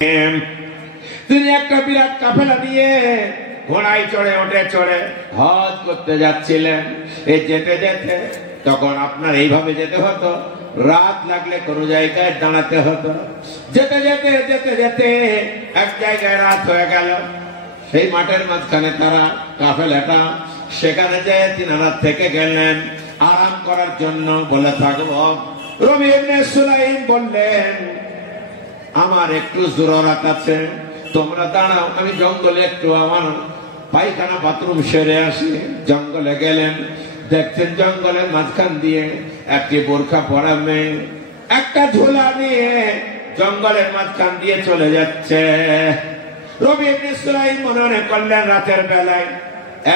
তিনি একটা বিরাট কাফেলা নিয়ে ঘোড়ায় চড়ে ওঠে চড়ে হজ করতে যাচ্ছিলেন। এই যেতে যেতে তখন আপনার এইভাবে যেতে হতো, রাত লাগলে কোনো জায়গায় দাঁড়াতে হতো। যেতে যেতে যেতে যেতে এক জায়গায় রাত হয়ে গেল। সেই মাঠের মাঝখানে তারা কাফেলাটা, সেখানে যে তিনারা থেকে গেলেন আরাম করার জন্য। বলে থাকবো রবি ইবনে সুলাইম বললেন, আমার একটু জরুরত আছে, তোমরা দাঁড়াও, আমি জঙ্গলে একটু আমার পায়খানা বাথরুম সেরে আসি। জঙ্গলে গেলেন, দেখছেন জঙ্গলের মাঝখান দিয়ে একটি বোরখা পরা মেয়ে একটা ঝোলা নিয়ে জঙ্গলের মাঝখান দিয়ে চলে যাচ্ছে। রবি ইবনে সুলাইম মনে করলেন রাতের বেলায়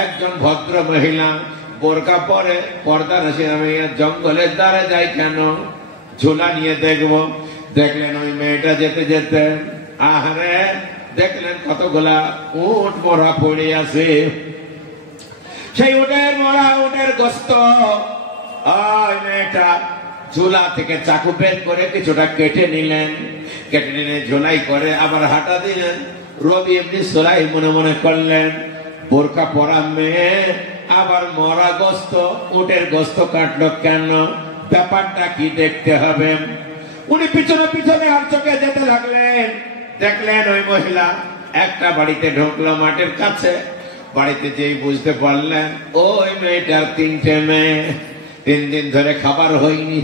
একজন ভদ্র মহিলা বোরখা পরে পর্দা নাসি নামিয়ে জঙ্গলের দ্বারে যায় কেন, ঝোলা নিয়ে দেখবো। দেখলেন ওই মেয়েটা যেতে যেতে আহারে দেখলেন কতগুলা উট মরা পড়ে আছে। সেই উটের মরা, উটের গোস্ত ওই মেয়েটা ঝোলা থেকে চাকু বের করে কিছুটা কেটে নিলেন। কেটে নিলে ঝোলাই করে আবার হাঁটা দিলেন। রবি ইবনে সুলাইম মনে মনে করলেন, বোরকা পরা মেয়ে আবার মরা গোস্ত, উটের গোস্ত কাটলো কেন, ব্যাপারটা কি দেখতে হবে। উনি পিছনে পিছনে আর চোখে যেতে লাগলেন। দেখলেন ওই মহিলা একটা বাড়িতে ঢুকলো মাঠের কাছে। বাড়িতে যেই বুঝতে পারলেন ওই মেয়েটার তিনটে মেয়ে, 3 দিন ধরে খাবার হয়নি।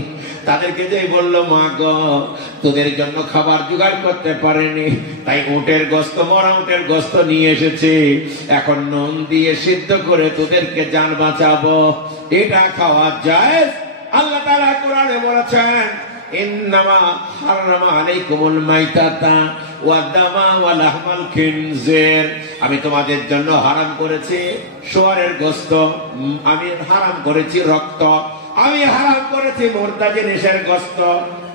তাদেরকে যেই বললো, মা গো তোদের জন্য খাবার জোগাড় করতে পারেনি, তাই উটের গোস্ত, মরা উটের গোস্ত নিয়ে এসেছি, এখন নুন দিয়ে সিদ্ধ করে তোদেরকে জান বাঁচাবো। এটা খাওয়া যায়? আল্লাহ তাআলা কোরআনে বলেছেন, ইন্নামা হারামা আলাইকুমুল মাইতাতা ওয়া দামা ওয়া লাহমাল খিনজির, আমি তোমাদের জন্য হারাম করেছি শুয়োরের গোশত, আমি হারাম করেছি রক্ত, আমি হারাম করেছি মুর্দা জিনিসের গোশত।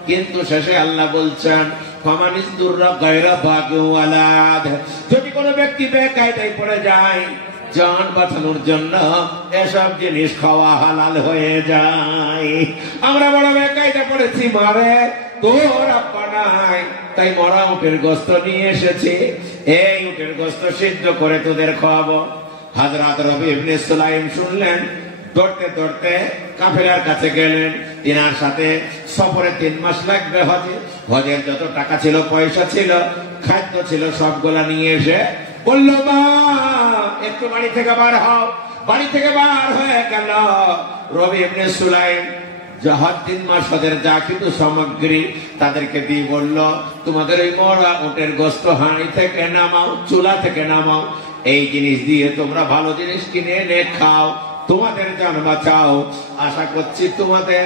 কিন্তু শেষে আল্লাহ বলছেন, ফামানিস দুররা গায়রা বাগি ওয়ালাদ, যদি কোনো ব্যক্তি বেকায়দায় পড়ে যায় জান বাঁচানোর জন্য এসব জিনিস খাওয়া হালাল হয়ে যায়। আমরা বড় বেকায়দা পড়েছি, মারে তোর আব্বা নাই, তাই মরা উটের গোস্ত নিয়ে এসেছি, এই উটের গোস্ত সিদ্ধ করে তোদের খাওয়াবো। হযরত রবি ইবনে সুলাইম শুনলেন, দৌড়তে দৌড়তে কাফেলার কাছে গেলেন। তিনার সাথে সফরে 3 মাস লাগবে হজে। হজের যত টাকা ছিল, পয়সা ছিল, খাদ্য ছিল, সবগুলা নিয়ে এসে বললো, মা একটু বাড়ি থেকে বার হও। বাড়ি থেকে বার হয়ে গেল। রবি ইবনে সুলাইম হজ 3 মাস হজের যা কিছু সামগ্রী তাদেরকে দিয়ে বলল, তোমাদের ওই মরা উটের গোস্ত হাঁড়ি থেকে নামাও, চুলা থেকে নামাও, এই জিনিস দিয়ে তোমরা ভালো জিনিস কিনে এনে খাও, তোমাদের জান বাঁচাও। আশা করছি তোমাদের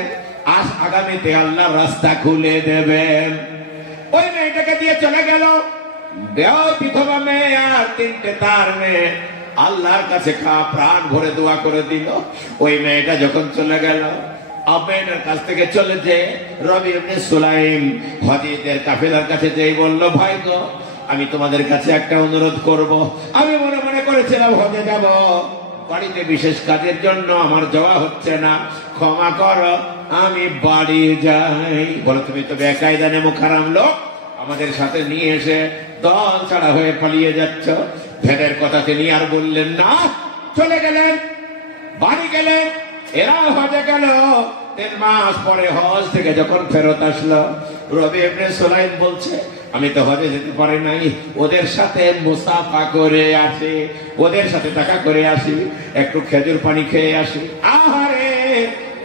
আগামীতে আল্লাহ রাস্তা খুলে দেবেন। ওই মেয়েটাকে দিয়ে চলে গেল। বিধবা মেয়ে আর 3টে তার মেয়ে আল্লাহর কাছে প্রাণ ভরে দোয়া করে দিল। ওই মেয়েটা যখন চলে গেল, মেয়েটার কাছ থেকে চলে যে রবি ইবনে সুলাইম হজীদের কাফেলার কাছে যেই বলল, ভাই গো আমি তোমাদের কাছে একটা অনুরোধ করব, আমি মনে মনে করেছিলাম হজে যাব, বাড়িতে বিশেষ কাজের জন্য আমার যাওয়া হচ্ছে না, ক্ষমা করো, আমি বাড়ি যাই। বলো, তুমি তো বেকায়দা নেমুখ হারাম লোক, আমাদের সাথে নিয়ে এসে দল ছাড়া হয়ে পালিয়ে যাচ্ছ। ভেদের কথা তিনি আর বললেন না, চলে গেলেন, বাড়ি গেলেন। এরা হজে গেল। 3 মাস পরে হজ থেকে যখন ফেরত আসলো, রবি ইবনে সুলাইম বলছে, আমি তো হজে যেতে পারি নাই, ওদের সাথে মুসাফা করে আসি, ওদের সাথে দেখা করে আসি, একটু খেজুর পানি খেয়ে আসি। আহারে,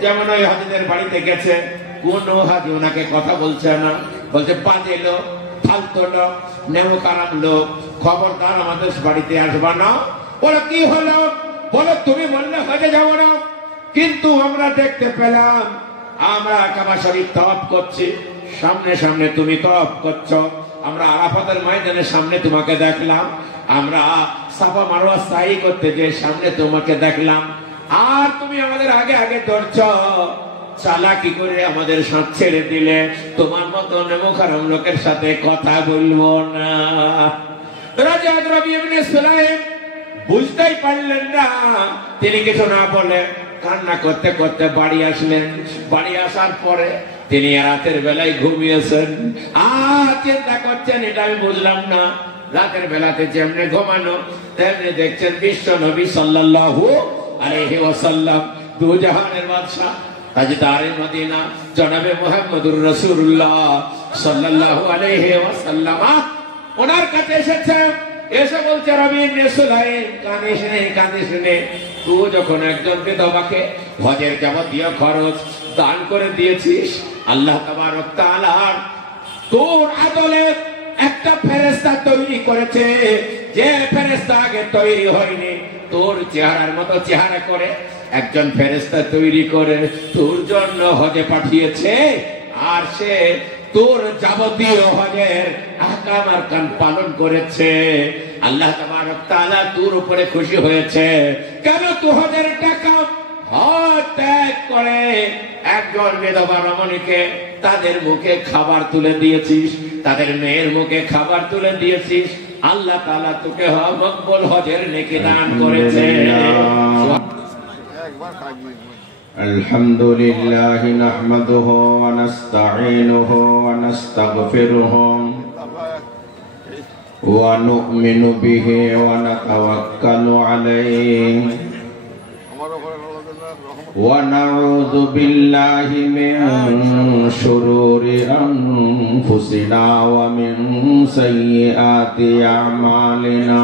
যেমন ওই হাজিদের বাড়িতে গেছে, কোন হাজি ওনাকে কথা বলছে না, বলছে বাজে লোক, ফালতু লোক, নেমুখ হারাম লোক, খবরদার আমাদের বাড়িতে আসবা না। বলো কি হলো? বলো তুমি বললে হজে যাবো না, কিন্তু আমরা দেখতে পেলাম আমরা কাবা শরীফ তওয়াফ করছি, সামনে সামনে তুমি তওয়াফ করছো, আমরা আরাফাতের ময়দানের সামনে তোমাকে দেখলাম, আমরা সাফা মারওয়া সাই করতে যে সামনে তোমাকে দেখলাম, আর তুমি আমাদের আগে আগে দৌড়ছো, চালাকি করে আমাদের সাথ ছেড়ে দিলে, তোমার মতো নেমুখ হারাম লোকের সাথে কথা বলবো না। রাজা রবি ইবনে সুলাইম বুঝতেই পারলেন না, তিনি কিছু না বলে কান্না করতে করতে বাড়ি আসলেন। বাড়ি আসার পরে তিনি রাতের বেলায় ঘুমিয়েছেন, আর চিন্তা করছেন এটা আমি বুঝলাম না, রাতের বেলাতে যেমনি ঘুমানো তেমনি দেখছেন বিশ্ব নবী সাল্লাল্লাহু আলাইহি ওয়াসাল্লাম, দু জাহানের বাদশা তাজদারে মদিনা জনাবে মুহাম্মদুর রাসূলুল্লাহ সাল্লাল্লাহু আলাইহি ওয়াসাল্লাম ওনার কাছে এসেছে। এসে বলছে, রবি ইবনে সুলাইম, কাঁদিস নে, তুই যখন একজন বিধবাকে হজের যাবতীয় খরচ দান করে দিয়েছিস, আল্লাহ তাবারক তাআলা তোর আদলে একটা ফেরেশতা তৈরি করেছে, যে ফেরেশতা আগে তৈরি হয়নি, তোর চেহারার মতো চেহারা করে একজন ফেরেশতা তৈরি করে তোর জন্য হজে পাঠিয়েছে, আর সে তোর যাবতীয় হজের আহকাম আরকান পালন করেছে। আল্লাহ তাবারক তাআলা তোর উপরে খুশি হয়েছে। কেন তুই হজের টাকা হজ ত্যাগ করে একজন বিধবা রমণীকে তাদের মুখে খাবার তুলে দিয়েছিস, তাদের মেয়ের মুখে খাবার তুলে দিয়েছিস, আল্লাহ তাআলা তোকে মকবুল হজের নেকি দান করেছে। আলহামদুলিল্লাহ নাহমাদুহু ওয়া নাস্তাঈনুহু ওয়া নাস্তাগফিরুহু ওয়া নু'মিনু বিহি ওয়া নাতাওয়াক্কালু আলাইহি ওয়া নাউযু বিল্লাহি মিন শুরুরি আনফুসিনা ওয়া মিন সাইয়্যাতি আমালিনা।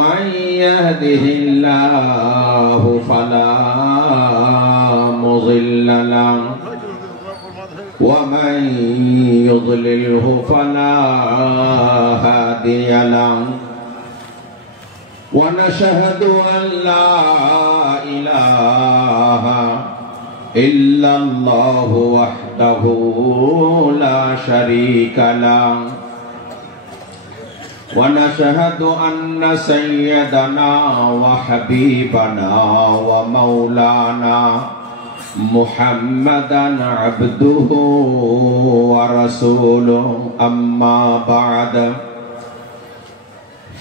من يهده الله فلا مضل له ومن يضلله فلا هادي له ونشهد أن لا إله إلا الله وحده لا شريك له ونشهد أن سيدنا وحبيبنا ومولانا محمدا عبده ورسوله أما بعد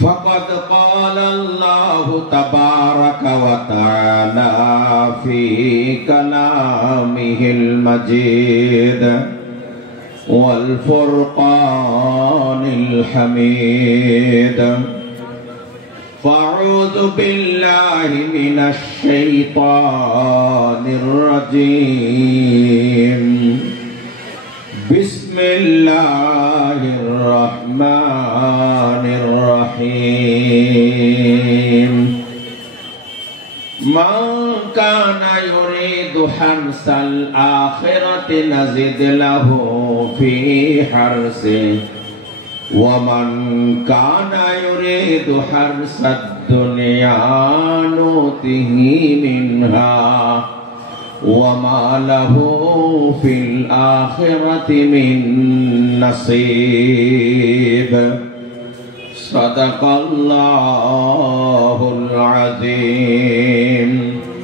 فقد قال الله تبارك وتعالى في كلامه المجيد والفرقان الحميد. فأعوذ بالله من الشيطان الرجيم. بسم الله الرحمن الرحيم. من كان يريد حرث الآخرة نزد له في حرثه ومن كان يريد حرث الدنيا نؤته منها وما له في الآخرة من نصيب. صدق الله العظيم.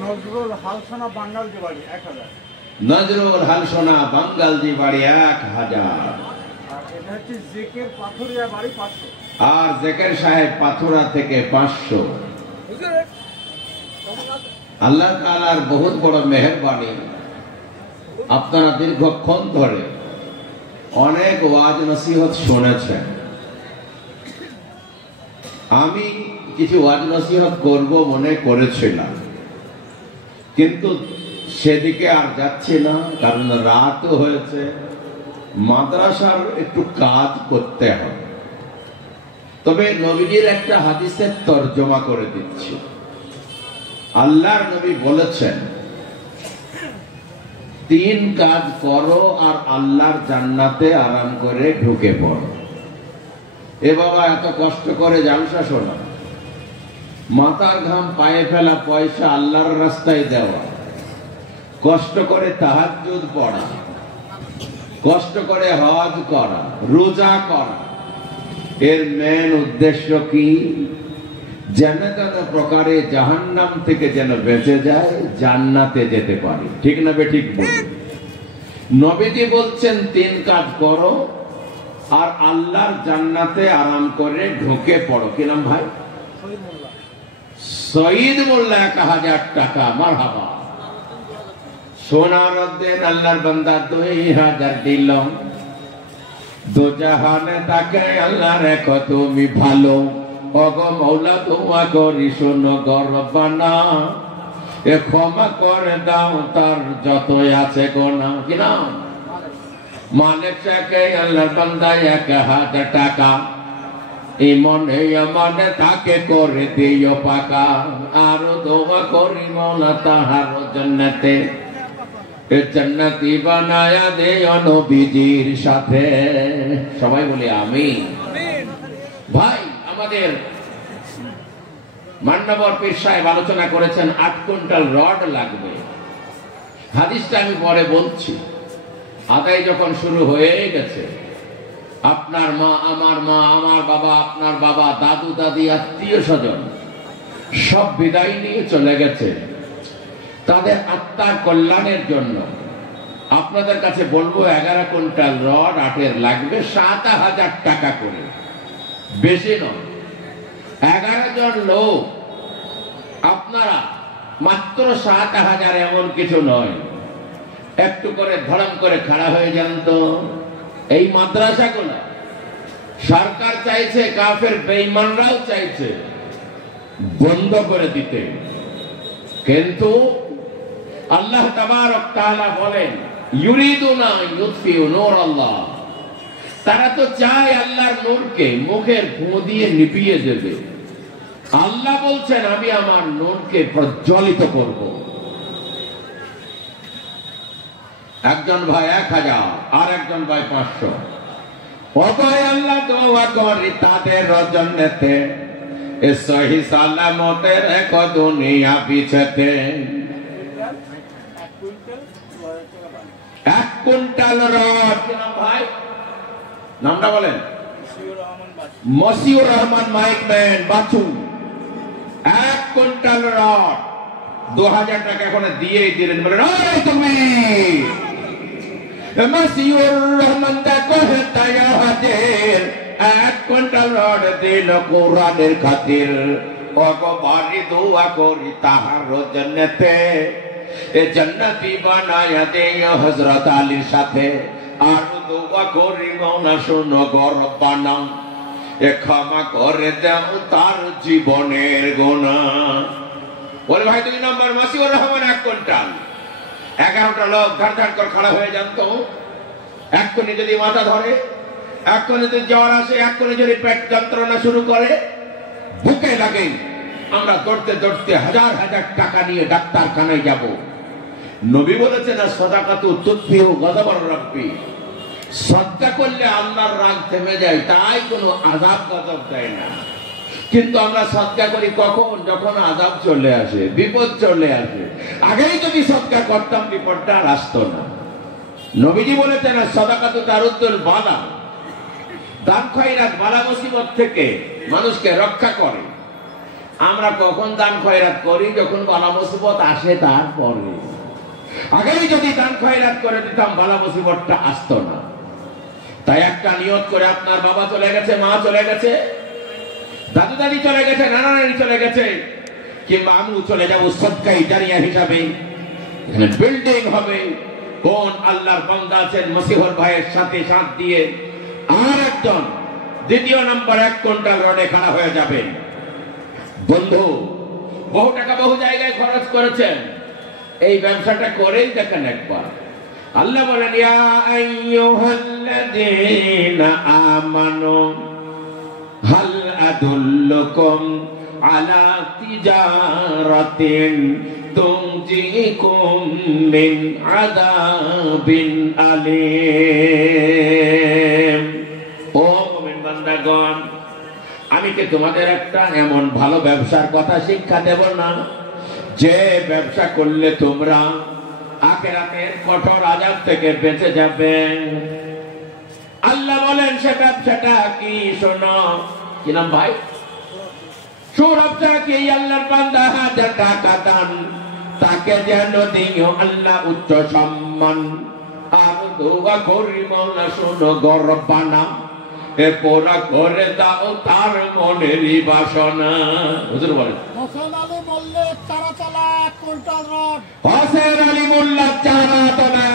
নজরুল হালসোনা বাঙ্গালজি বাড়ি 1000। নজরুল হালসোনা বাঙ্গালজি বাড়ি 1000। এটা হচ্ছে জেকের পাথুরিয়া বাড়ি 500। আর জেকের সাহেব পাথুরা থেকে 500। আল্লাহ তাআলার বহুত বড় মেহেরবানি, আপনারা দীর্ঘক্ষণ ধরে অনেক ওয়াজ নসিহত শুনেছেন। আমি কিছু ওয়াজ নসিহত করব মনে করেছিলাম, কিন্তু সেদিকে আর যাচ্ছি না, কারণ রাতও হয়েছে, মাদ্রাসার একটু কাজ করতে হবে। তবে নবীজির একটা হাদিসের তরজমা করে দিচ্ছি। আল্লাহর নবী বলেছেন, 3 কাজ করো আর আল্লাহর জান্নাতে আরাম করে ঢুকে পড়ো। এ বাবা, এত কষ্ট করে জালসা শোনা, মাথার ঘাম পায়ে ফেলা, পয়সা আল্লাহর রাস্তায় দেওয়া, কষ্ট করে তাহাজ্জুদ পড়া, কষ্ট করে হজ করা, রোজা করা, এর মেন উদ্দেশ্য কি? যেন তেন প্রকারে জাহান্নাম থেকে যেন বেঁচে যায়, জান্নাতে যেতে পারে। ঠিক না বে ঠিক বলুন? নবীজি বলছেন 3 কাজ করো আর আল্লাহর জান্নাতে আরাম করে ঢুকে পড়ো। কি নাম ভাই? শহীদ মোল্লা 1000 টাকা। মারহাবা। সোনার দিন আল্লাহর বান্দা 2000 দিল, দো জাহানে তাকে আল্লাহ রেখো তুমি ভালো। ওগো মৌলা দোয়া করি শোনো গো রব্বানা, এ ক্ষমা করে দাও তার যতই আছে গোনা। কি নাম? মালিক চাকে আল্লাহর বান্দা 1000 টাকা, ইমনে মনে তাকে করে দিও পাকা। আর দোয়া করি মৌলা তাহার জান্নাতে জান্নাতি বানায়া দেও নবীজির সাথে। সবাই বলি আমিন। ভাই, আমাদের মান্নাবর পীর সাহেব আলোচনা করেছেন 8 কুইন্টাল রড লাগবে। হাদিসটা আমি পরে বলছি। আদায় যখন শুরু হয়ে গেছে, আপনার মা, আমার বাবা, আপনার বাবা, দাদু দাদি, আত্মীয় স্বজন সব বিদায় নিয়ে চলে গেছে। তাদের আত্মার কল্যাণের জন্য আপনাদের কাছে বলবো 11 কুইন্টাল রড 8-এর লাগবে 7,000 টাকা করে, বেশি নয়। 11 জন লোক, আপনারা মাত্র 7,000, এমন কিছু নয়। একটু করে ধরম করে খাড়া হয়ে যান তো। এই মাদ্রাসাগুলো সরকার চাইছে, কাফের বেঈমানরাও চাইছে বন্ধ করে দিতে, কিন্তু আল্লাহ তাবারক তাআলা বলেন ইউরিদুনা ইউতফিউ নূর আল্লাহ। তারা তো চায় আল্লাহর নূরকে মুখের ফু দিয়ে নিভিয়ে দেবে। আল্লাহ বলছেন আমি আমার নূরকে প্রজ্বলিত করব। একজন ভাই 1000, আর একজন ভাই 500। অতএব আল্লাহ দোয়া করি তাদের জন্নতে এ সহি সালামতে রেখো দুনিয়া পিছেতে। 1 কুইন্টাল রড। কি নাম ভাই? নামটা বলেন। Mosiur Rahman mic man Bachu. 1 quintal rod 2000 টাকা এখন দিয়েই দিলেন। বলেন তুমি মসিউর রহমান দেখো হেতায়া হাজির, 1 কুইন্টাল রড দিল কোরআনের খাতির। ওগো বাড়ি দোয়া করি তাহার জান্নাতে এ জান্নাতি বানায়া দেয় হযরত আলীর সাথে। আর দোয়া করি মওলা শোনো গো রব্বানা, এ ক্ষমা করে দাও তার জীবনের গুনাহ। বলে ভাই 2 নম্বর মাসিউর রহমান 1 কুইন্টাল। 11টা লোক ঘাট ঘাট করে খাড়া হয়ে যান তো। এক্ষুনি যদি মাথা ধরে, এক্ষুনি যদি জ্বর আসে, এক্ষুনি যদি পেট যন্ত্রণা শুরু করে, বুকে লাগে, আমরা দৌড়তে দৌড়তে 1000 টাকা নিয়ে ডাক্তারখানায় যাব। নবী বলেছেন সাদাকাতু তুতফিউ গাযাবার রাব্বি, সদকা করলে আল্লাহর রাগ থেমে যায়, তাই কোনো আযাব গজব দেয় না। কিন্তু আমরা সদকা করি কখন? যখন আযাব চলে আসে, বিপদ চলে আসে। আগেই যদি সদকা করতাম বিপদটা আর আসতো না। নবীজি বলেছেন সাদাকাতু তারুদ্দুল বালা, দান খয়রাত বালা মুসিবত থেকে মানুষকে রক্ষা করে। আমরা কখন দান খয়রাত করি? যখন বালা মুসিবত আসে তারপরে। আগেই যদি দান খয়রাত করে দিতাম বালা মুসিবতটা আসতো না। তাই একটা নিয়ত করে, আপনার বাবা চলে গেছে, মা চলে গেছে, দাদু দাদি চলে গেছে, নানা নানি চলে গেছে, কিংবা আমিও চলে যাবো সদকাই জারিয়া হিসাবে। এখানে বিল্ডিং হবে। কোন আল্লাহর বান্দা আছেন মসিহর ভাইয়ের সাথে সাথ দিয়ে আর একজন 2 নম্বর 1 কুইন্টাল রডে খাড়া হয়ে যাবেন। বন্ধু, বহু টাকা বহু জায়গায় খরচ করেছেন, এই ব্যবসাটা করেই দেখেন একবার। আল্লাহ বলেন ইয়া আইয়ুহাল্লাযীনা আমানু হাল আদুল্লুকুম আলা তিজারাতিন তুনজিকুম মিন আযাবিন আলীম। ও মুমিন বান্দাগণ, আমি কি তোমাদের একটা এমন ভালো ব্যবসার কথা শিক্ষা দেব না, যে ব্যবসা করলে তোমরা আখিরাতের কঠোর আযাব থেকে বেঁচে যাবে? আল্লাহ বলেন সে ব্যবসাটা কি? শোনো। কি নাম ভাই? সুরক্ষা কি? আল্লাহর বান্দা 1000 টাকা দান, তাকে যেন দিও আল্লাহ উচ্চ সম্মান। আর দোয়া করি মওলা শোনো গো রব্বানা, এ পুরা করে দাও তার মনেরই বাসনা। হুজুর বলেন হোসেন আলী বললে তারা চালাক quintal rod. Hossain Ali Molla চারাতলা,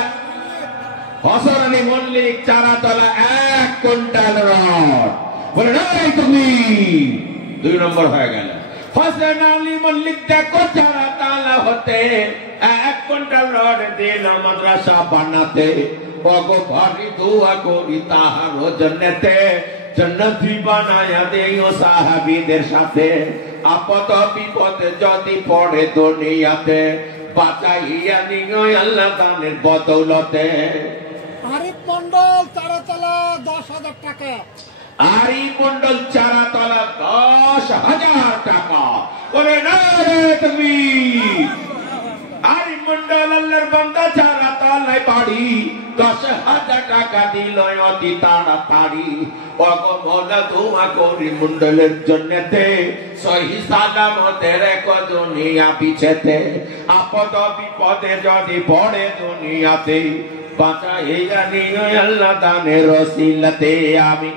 Hossain Ali Mallick চারাতলা 1 quintal rod. বলে নাই তুমি 2 নম্বর হয়ে গেল। হোসেন আলী মল্লিক দেখো চারাতলা হতে 1 কুইন্টাল রড দিল মাদ্রাসা বানাতে। ওগো ভারি দোয়া করি তাহার জন্নতে, জন্নতি বানায়া দেও সাহাবীদের সাথে। আপদ বিপদে যদি পড়ে দুনিয়াতে, বাঁচাইয়া নিও আল্লাহ দানের বদৌলতে। আরিফ মন্ডল চারাতলা 10,000 টাকা। আরিফ মন্ডল চারাতলা 10,000 টাকা। বলে না রে তুমি আরিফ মন্ডল আল্লাহর বান্দা চারাতলায় বাড়ি, 10,000 টাকা দিল অতি তাড়াতাড়ি। ওগো মওলা দোয়া করি মন্ডলের জন্নতে, সহি সালামতে রেখো দুনিয়া পিছেতে। আপদ বিপদে যদি পড়ে দুনিয়াতে, বাঁচাইয়া নিও আল্লাহ দানের ওসিলাতে। আমি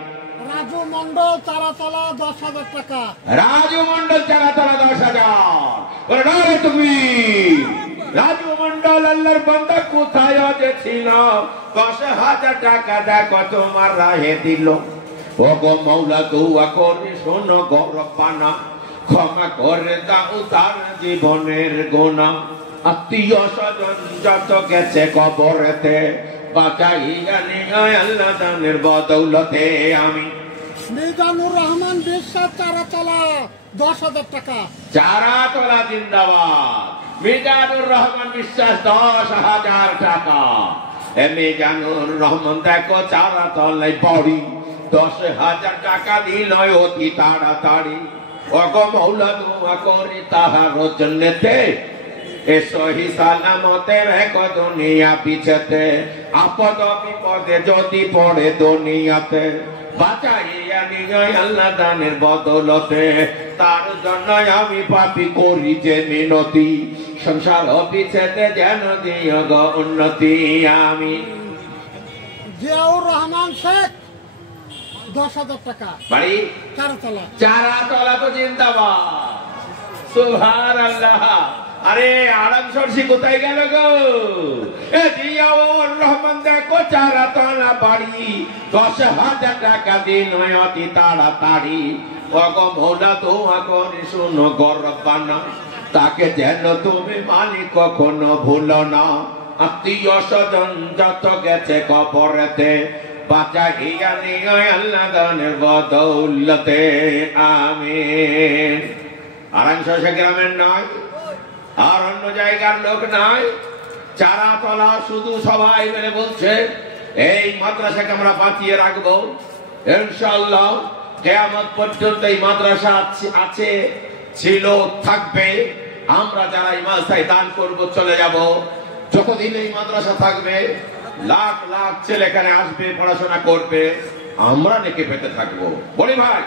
রাজু মন্ডল চারাতলা 10,000 টাকা। রাজু মন্ডল চারাতলা 10,000। বলে না রে তুমি রাজু মন্ডল আল্লাহর বান্দা কোথায় যে ছিল, 10,000 টাকা দেখো তোমার রাহে দিল। ওগো মওলা দোয়া করে শোনো গো রব্বানা, ক্ষমা করে দাও তার জীবনের গুনাহ। আত্মীয় স্বজন যত গেছে কবরেতে, বাঁচাইয়া নিও আল্লাহ দানের বদৌলতে। আমি মিজানুর রহমান বিশ্বাস চারাতলা 10,000 টাকা। চারাতলা জিন্দাবাদ। মিজানুর রহমান বিশ্বাস 10,000 টাকা। মিজানুর রহমান দেখো চারাতলায় বাড়ি, 10,000 টাকা দিল অতি তাড়াতাড়ি। ওগো মওলা দোয়া করি তাহার জন্নতে, এ সহি সালামতে রেখো দুনিয়া পিছেতে। আপদ বিপদে যদি পড়ে দুনিয়াতে, বাঁচাইয়া নিও আল্লাহ দানের বদৌলতে। তার জন্য আমি পাপী করি যে মিনতি, সংসার পিছেতে যেন দিও গো উন্নতি। আমি জিয়াউর রহমান শেখ 10,000 টাকা। বাড়ি চারাতলা। চারাতলা তো জিন্দাবাদ। সুবহানাল্লাহ। আরে আরাম সরসি কোথায় গেল গো? এ জিয়াউর রহমান দেখো চারাতলা বাড়ি, 10,000 টাকা দিন অতি তাড়াতাড়ি। ওগো মওলা দোয়া করে শোনো গো রব্বানা, তাকে যেন তুমি মালিক কখনো ভুলো না। আত্মীয় স্বজন যত গেছে কবরেতে, বাঁচাইয়া নিও আল্লাহ দানের বদৌলতে। আমিন। আরামসা গ্রামের নয়, আর অন্য জায়গার লোক নাই। চারাতলা শুধু সবাই মিলে বলছে এই মাদ্রাসাকে আমরা বাঁচিয়ে রাখবো ইনশাআল্লাহ। কিয়ামত পর্যন্ত এই মাদ্রাসা আছে, ছিল, থাকবে। আমরা যারা এই মাদ্রাসায় দান করব চলে যাব, যতদিন এই মাদ্রাসা থাকবে লাখ লাখ ছেলে এখানে আসবে, পড়াশোনা করবে, আমরা নেকি পেতে থাকবো। বলি ভাই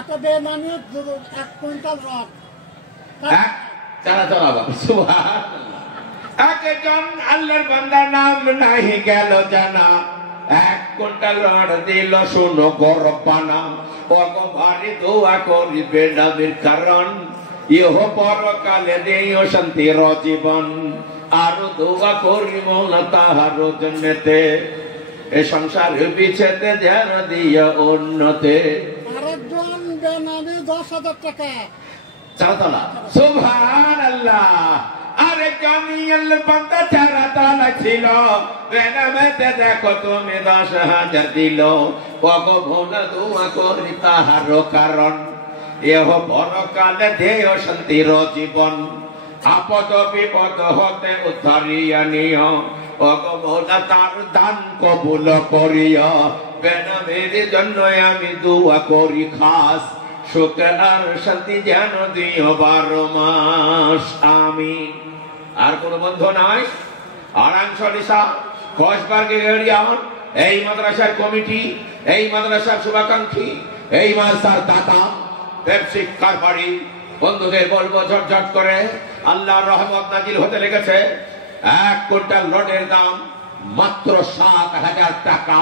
এত বেমানি 1 কুইন্টাল রড। চারাতলা সুবহানাল্লাহ। একজন আল্লাহর বান্দার নাম নাহি গেল জানা, 1 কুইন্টাল রড দিল শোনো গো রব্বানা। ওগো ভারি দোয়া করিবে নবীর কারণ, ইহ পরকালে দিও শান্তির জীবন। আর দোয়া করি মওলা তাহার জন্নতে, এ সংসার পিছেতে যেন দিও উন্নতে। আরেকজন বেনামি 10,000 টাকা। চারাতলা সুবহানাল্লাহ। আরেকজন আল্লাহর বান্দা চারাতলা ছিল, বেনামেতে দেখো তুমি 10,000 দিল। ওগো মওলা দোয়া করি তাহার কারণ, এহ পরকালে দেও শান্তির জীবন। আপদ বিপদ হতে উদ্ধারিয়া নিও, ওগো মওলা তার দান কবুল করিয়া। বেনামের জন্য আমি দোয়া করি খাস, সুখ আর শান্তি যেন দিও 12 মাস। আমিন। আর কোন বন্ধু নাই? আরাংশরিসা কসবার্গে এরিয়ার এই মাদ্রাসার কমিটি, এই মাদ্রাসার শুভাকাঙ্ক্ষী, এই মাদ্রাসার দাতা, ব্যবসায়িক কারবারি বন্ধুদের বলবো ঝটঝট করে আল্লাহর রহমত নাজিল হতে লেগেছে। 1 কুইন্টাল রডের দাম মাত্র 7,000 টাকা।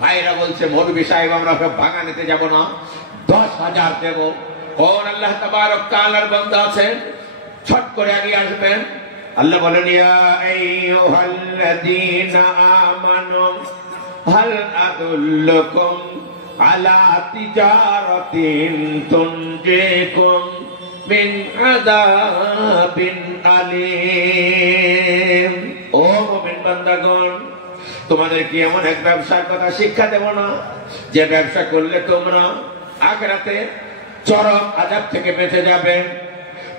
ভাইরা বলছে মৌলভী সাহেব আমরা সব ভাঙা নিতে যাব না, 10,000 দেব। কোন আল্লাহ তাবারক তাআলার বান্দা আছেন ছট করে আগে আসবেন। আল্লাহ বলেন ইয়া আইয়ুহাল্লাযীনা আমানু হাল আদুল্লুকুম আলা তিজারাতিন তুনজিকুম মিন আযাবিন আলীম। ও মুমিন বান্দাগণ, তোমাদের কি এমন এক ব্যবসার কথা শিক্ষা দেব না যে ব্যবসা করলে তোমরা আখিরাতে চরম আযাব থেকে বেঁচে যাবে?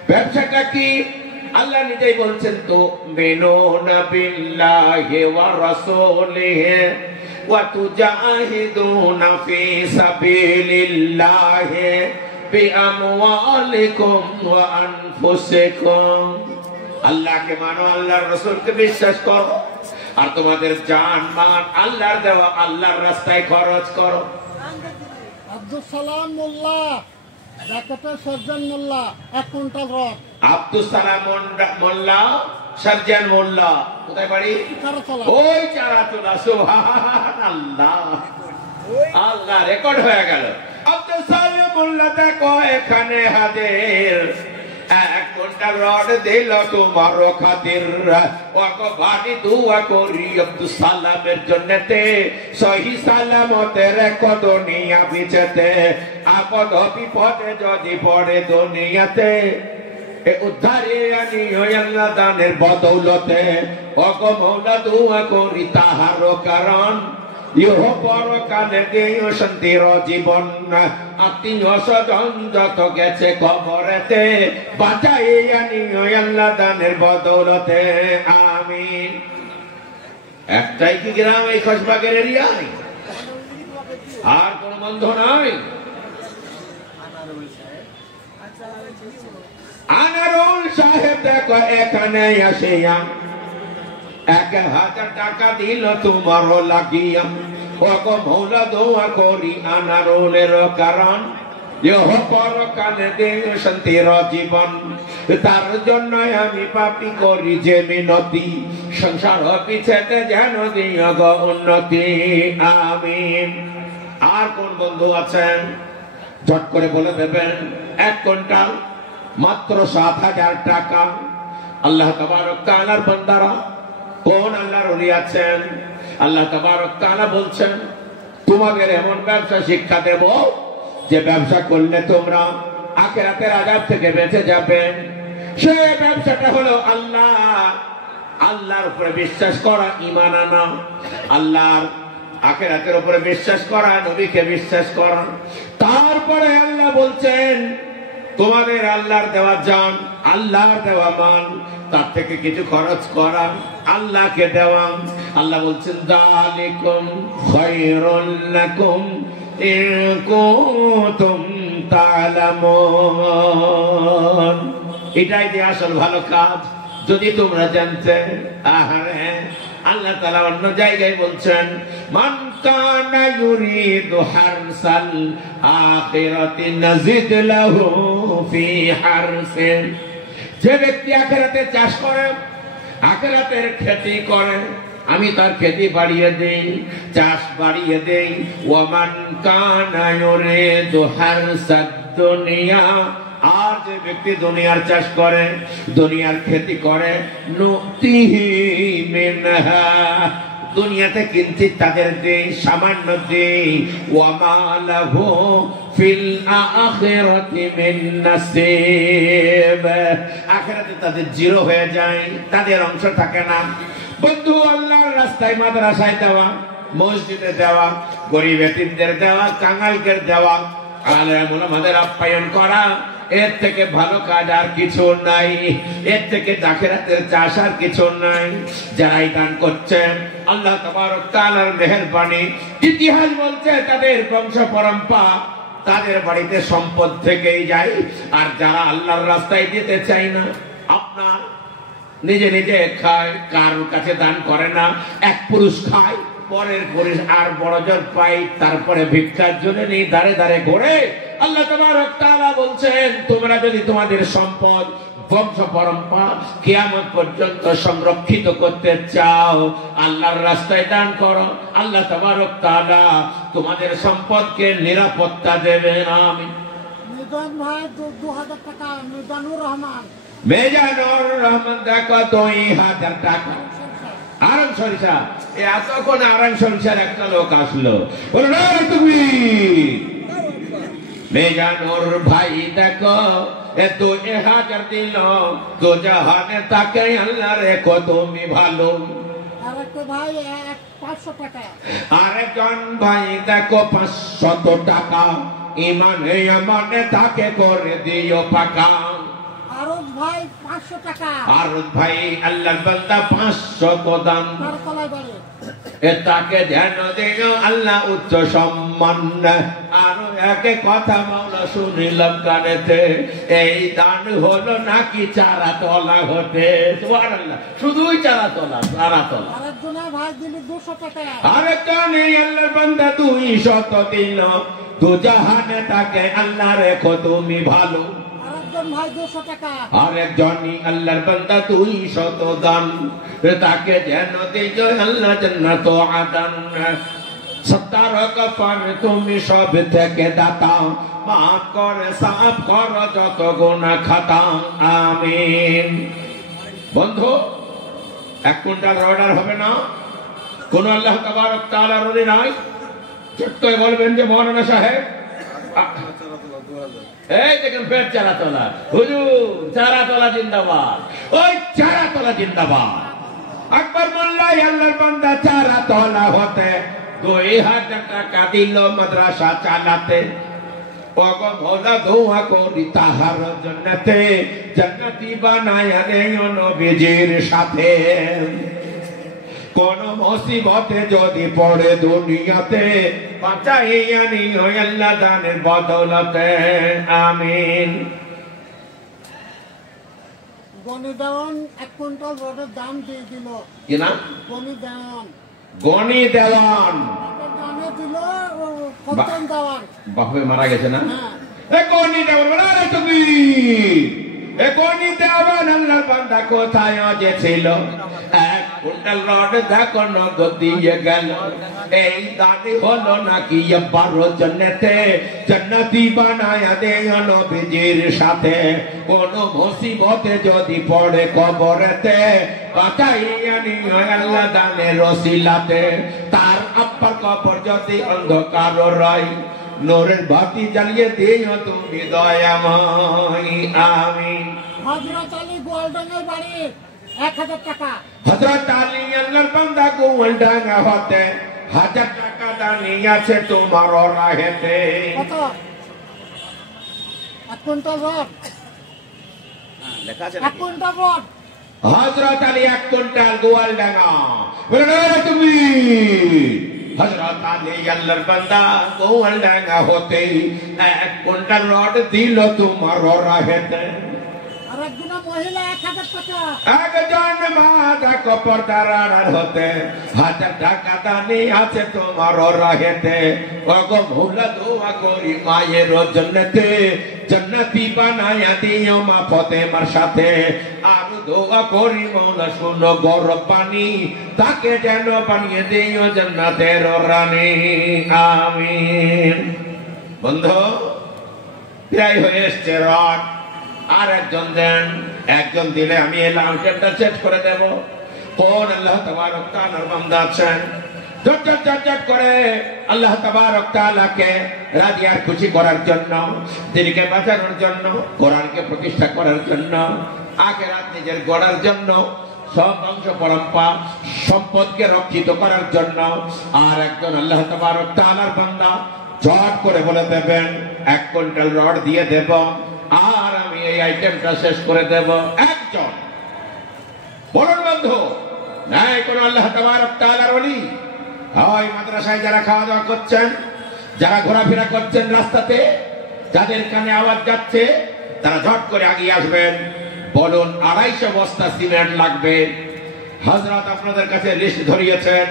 ব্যবসাটা কি? আল্লাহ নিজেই বলছেন তো, মিনুনা বিল্লাহি ওয়া রাসূলিহি ওয়া তুজাহিদুনা ফি সাবিলিল্লাহি বিআমওয়ালিকুম ওয়া আনফুসিকুম। আল্লাহকে মানো, আল্লাহর রাসূলকে বিশ্বাস করো, আর তোমাদের জান মান আল্লাহর দেওয়া আল্লাহর রাস্তায় খরচ করো। আব্দুল সালাম মোল্লা, জ্যাকেটের সার্জন মোল্লা, 1 কুইন্টাল রড। আব্দুল সালাম মোল্লা, সার্জন মোল্লা, কোথায় বাড়ি? চারাতলা। ওই চারাতলা। সুবহানাল্লাহ, আল্লাহ রেকর্ড হয়ে গেল। আব্দুল সালাম মোল্লা দেখো এখানে হাজির, 1 কুইন্টাল রড দিল তোমার খাতির। ওকে ভারী দোয়া করি আব্দুল সালামের জন্যতে, সহি সালামতে রেখো দুনিয়া বিচেতে, আপদ বিপদে যদি পড়ে দুনিয়াতে এ উদ্ধারে আনিও আল্লাহ দানের বদৌলতে। ওকে মওলা দোয়া করি তাহার কারণ, ইহ পরকালে দিও শান্তির জীবন। আত্মীয় স্বজন যত গেছে কবরেতে, বাঁচাইয়া নিও আল্লাহ দানের বদৌলতে, আমিন। একটাই কি গ্রাম এই কসবাগের এরিয়ায়? আর কোন বন্ধ নাই? আনারুল সাহেব দেখো এখানে আসিয়া 1000 টাকা দিল তোমার লাগিয়া। ওগো মওলা দোয়া করি আনারুলের কারণ, ইহ পরকালে দিও শান্তির জীবন। তার জন্য আমি পাপী করি যে মিনতি, সংসার পিছেতে যেন দিও গো উন্নতি, আমিন। আর কোন বন্ধু আছেন? ঝট করে বলে দেবেন। 1 কুইন্টাল মাত্র 7000 টাকা। আল্লাহ তাবারক তাআলার বান্দারা, কোন আল্লাহর ওলি আছেন? আল্লাহ তাবারক তাআলা বলছেন তোমাদের এমন ব্যবসা শিক্ষা দেব যে ব্যবসা করলে তোমরা আখিরাতের আযাব থেকে বেঁচে যাবে। সেই ব্যবসাটা হলো আল্লাহর উপরে বিশ্বাস করা, ঈমান আনা, আল্লাহর আখিরাতের উপরে বিশ্বাস করা, নবীকে বিশ্বাস করা। তারপরে আল্লাহ বলছেন তোমাদের আল্লাহর দেওয়া জান, আল্লাহর দেওয়া মাল, তার থেকে কিছু খরচ করা, আল্লাহকে দেওয়া। আল্লাহ বলছেন যালিকুম খায়রুল লাকুম ইন কুনতুম তা'লামুন। এটাই যে আসল ভালো কাজ, যদি তোমরা জানতে। আহারে, আল্লাহ তাআলা অন্য জায়গায় বলছেন মান কানা ইউরিদু হারসাল আখিরাতি নাজিদ লাহু ফি হারসি। যে ব্যক্তি আখিরাতে চাষ করে, আখিরাতের খেতি করে, আমি তার খেতি বাড়িয়ে দেই, চাষ বাড়িয়ে দেই। ওয়া মান কানা ইউরিদু হারসাদ দুনিয়া, আর যে ব্যক্তি দুনিয়ার চাষ করে, দুনিয়ার খেতি করে, নুতিহি মিনহা, দুনিয়াতে কিঞ্চিত তাদের দেই, সামান্য দেই। ওয়া মা লাহু ফিল আখিরাতি মিন নাসিব, আখিরাতে তাদের জিরো হয়ে যায়, তাদের অংশ থাকে না। বন্ধু, আল্লাহর রাস্তায় মাদ্রাসায় দেওয়া, মসজিদে দেওয়া, গরিব এতিমদের দেওয়া, কাঙালকে দেওয়া, আলেম ওলামাদের আপ্যায়ন করা, এর থেকে ভালো কাজ আর কিছু নাই, এর থেকে আখিরাতের চাষ আর কিছু নাই। যারাই দান করছেন আল্লাহ তাবারক তাআলার মেহেরবানি, ইতিহাস বলছে তাদের বংশ পরম্পরা তাদের বাড়িতে সম্পদ থেকেই যায়। আর যারা আল্লাহর রাস্তায় যেতে চায় না, আপনার নিজে নিজে খায়, কারোর কাছে দান করে না, এক পুরুষ খায়, পরের পুরুষ আর বড় জোর পাই, তারপরে ভিক্ষার জন্য নেই, দাঁড়ে দাঁড়ে ঘোরে। আল্লাহ তাবারক তাআলা বলছেন তোমরা যদি তোমাদের সম্পদ, বংশ পরম্পরা কিয়ামত পর্যন্ত সংরক্ষিত করতে চাও, আল্লাহর রাস্তায় দান করো। আল্লাহ তাবারক তাআলা তোমাদের সম্পদকে নিরাপত্তা দেবেন। আমিন। নিজাম ভাই 2000 টাকা, মিজানুর রহমান মেজানুর রহমান দেখো 2000 টাকা। আরাম সরিষা, এতক্ষণ আরাম সরিষার একটা লোক আসলো, বলো না তুমি মেজানুর ভাই দেখো 2000 দিল, তো জাহানে তাকে আল্লাহ রেখো তুমি ভালো। আরেকটা ভাই 500 টাকা। আরেকজন ভাই দেখো 500 টাকা, ইমানে আমানে তাকে করে দিও পাকা। আরজ ভাই 500 টাকা। আরজ ভাই আল্লাহর বান্দা 500 দান, তার তলায় বাড়ি। তাকে যেন দিও আল্লাহ উচ্চ সম্মান। আর একে কথা মাওলা শুনিলাম কানেতে, এই দান হলো নাকি চারা তলা হতে। সুবহানাল্লাহ, শুধুই চারা তলা, চারা তলা। আরেকজনে ভাই দিল 200 টাকা। আরেকজন আল্লাহর বান্দা 200 দিল, তো জাহানে তাকে আল্লাহ রেখো তুমি ভালো। আরেকজন ভাই 200 টাকা। আরেকজনই আল্লাহর বান্দা 200 দান, তাকে যেন দিও আল্লাহ জান্নাত আদান। 70 গফার তুমি সব থেকে দাতা, মাফ করে সাফ করো যত গুনাহ খাতা। আমিন। বন্ধু, 1 কুইন্টাল অর্ডার হবে না? কোন আল্লাহ তাবারক তাআলার ওলি নাই? ছোট্ট বলবেন যে মৌলানা সাহেব এই দেখেন ফের চারাতলা, হুজুর চারাতলা জিন্দাবাদ, ওই চারাতলা জিন্দাবাদ। আকবর মোল্লাই আল্লাহর বান্দা চারাতলা হতে 2000 টাকা দিল মাদ্রাসা চালাতে। ওগো ভোলা দোয়া করি তাহার জন্নতে, জান্নাতি বানায়া দেও নবীজির সাথে। কোন মুসিবতে যদি পড়ে দুনিয়াতে, বাঁচাইয়া নিও আল্লাহ দানের বদলতে। আমিন। গনি দেওয়ান 1 কুইন্টাল রডের দাম দিয়ে দিল। কি না? গনি দেওয়ান। গনি দেওয়ান দামে দিল কতন দেওয়ান। বাপে মারা গেছে না? হ্যাঁ। এ গনি দেওয়ান বলে আরে তুমি, এ গনি দেওয়ান আল্লাহর বান্দা কোথায় যে ছিল? 1 কুইন্টাল রড দেখো নগদ দিয়ে গেল। এই দানি হলো নাকি 12 জন্নতে, জান্নাতি বানায়া দেও নবীজির সাথে। কোন মুসিবতে যদি পড়ে কবরেতে, বাঁচাইয়া নিও আল্লাহ দানের ওসিলাতে। তার আব্বার কবর যদি অন্ধকার রয়, নূরের বাতি জ্বালিয়ে দিও তুমি দয়াময়। আমিন। হযরত আলী গোয়ালডাঙ্গার বাড়ি 1000 টাকা। হযরত আলী আল্লাহর বান্দা গোয়ালডাঙ্গা হতে 1000 টাকা দানি আছে তোমার রাহেতে। কত? 1 কুইন্টাল রড। লেখা আছে 1 কুইন্টাল রড। হযরত আলী 1 কুইন্টাল গোয়ালডাঙ্গা, বলে না তুমি হযরত আলী আল্লাহর বান্দা গোয়ালডাঙ্গা হতে 1 কুইন্টাল রড দিল তোমার রাহেতে। আরেকজন মহিলা 1000 টাকা। একজন মা দেখো পর্দার আড়াল হতে 1000 টাকা দানি আছে তোমার রাহেতে। ওগো মৌলা দোয়া করি মায়ের জন্নতে, জান্নাতি বানায়া দিও মা ফাতেমার সাথে। আর দোয়া করি মৌলা শুনো গরব পানি, তাকে যেন বানিয়ে দিও জান্নাতের রানী। আমিন। বন্ধু, প্রায় হয়ে এসছে রড। আর একজন দেন, একজন দিলে আমি এই লাউটেনটা সেট করে দেব। কোন আল্লাহ তাবারক তাআলার বান্দা আছেন ঝটঝট করে আল্লাহ তাবারক তাআলাকে রাজি আর খুশি করার জন্য, দিনকে বাঁচানোর জন্য, কোরআনকে প্রতিষ্ঠা করার জন্য, আখিরাত নিজের গড়ার জন্য, সব বংশ পরম্পরা সম্পদকে রক্ষিত করার জন্য। আর একজন আল্লাহ তাবারক তাআলার বান্দা ঝট করে বলে দেবেন 1 কুইন্টাল রড দিয়ে দেব, আর আমি এই আইটেমটা শেষ করে দেব। একজন বলুন বন্ধু, নাই কোন আল্লাহ তাবারক তাআলার ওলি? ওই মাদ্রাসায় যারা খাওয়া দাওয়া করছেন, যারা ঘোরাফেরা করছেন রাস্তাতে, যাদের কানে আওয়াজ যাচ্ছে, তারা ঝট করে আগিয়ে আসবেন। বলুন 250 বস্তা সিমেন্ট লাগবে। হযরত আপনাদের কাছে লিস্ট ধরিয়েছেন।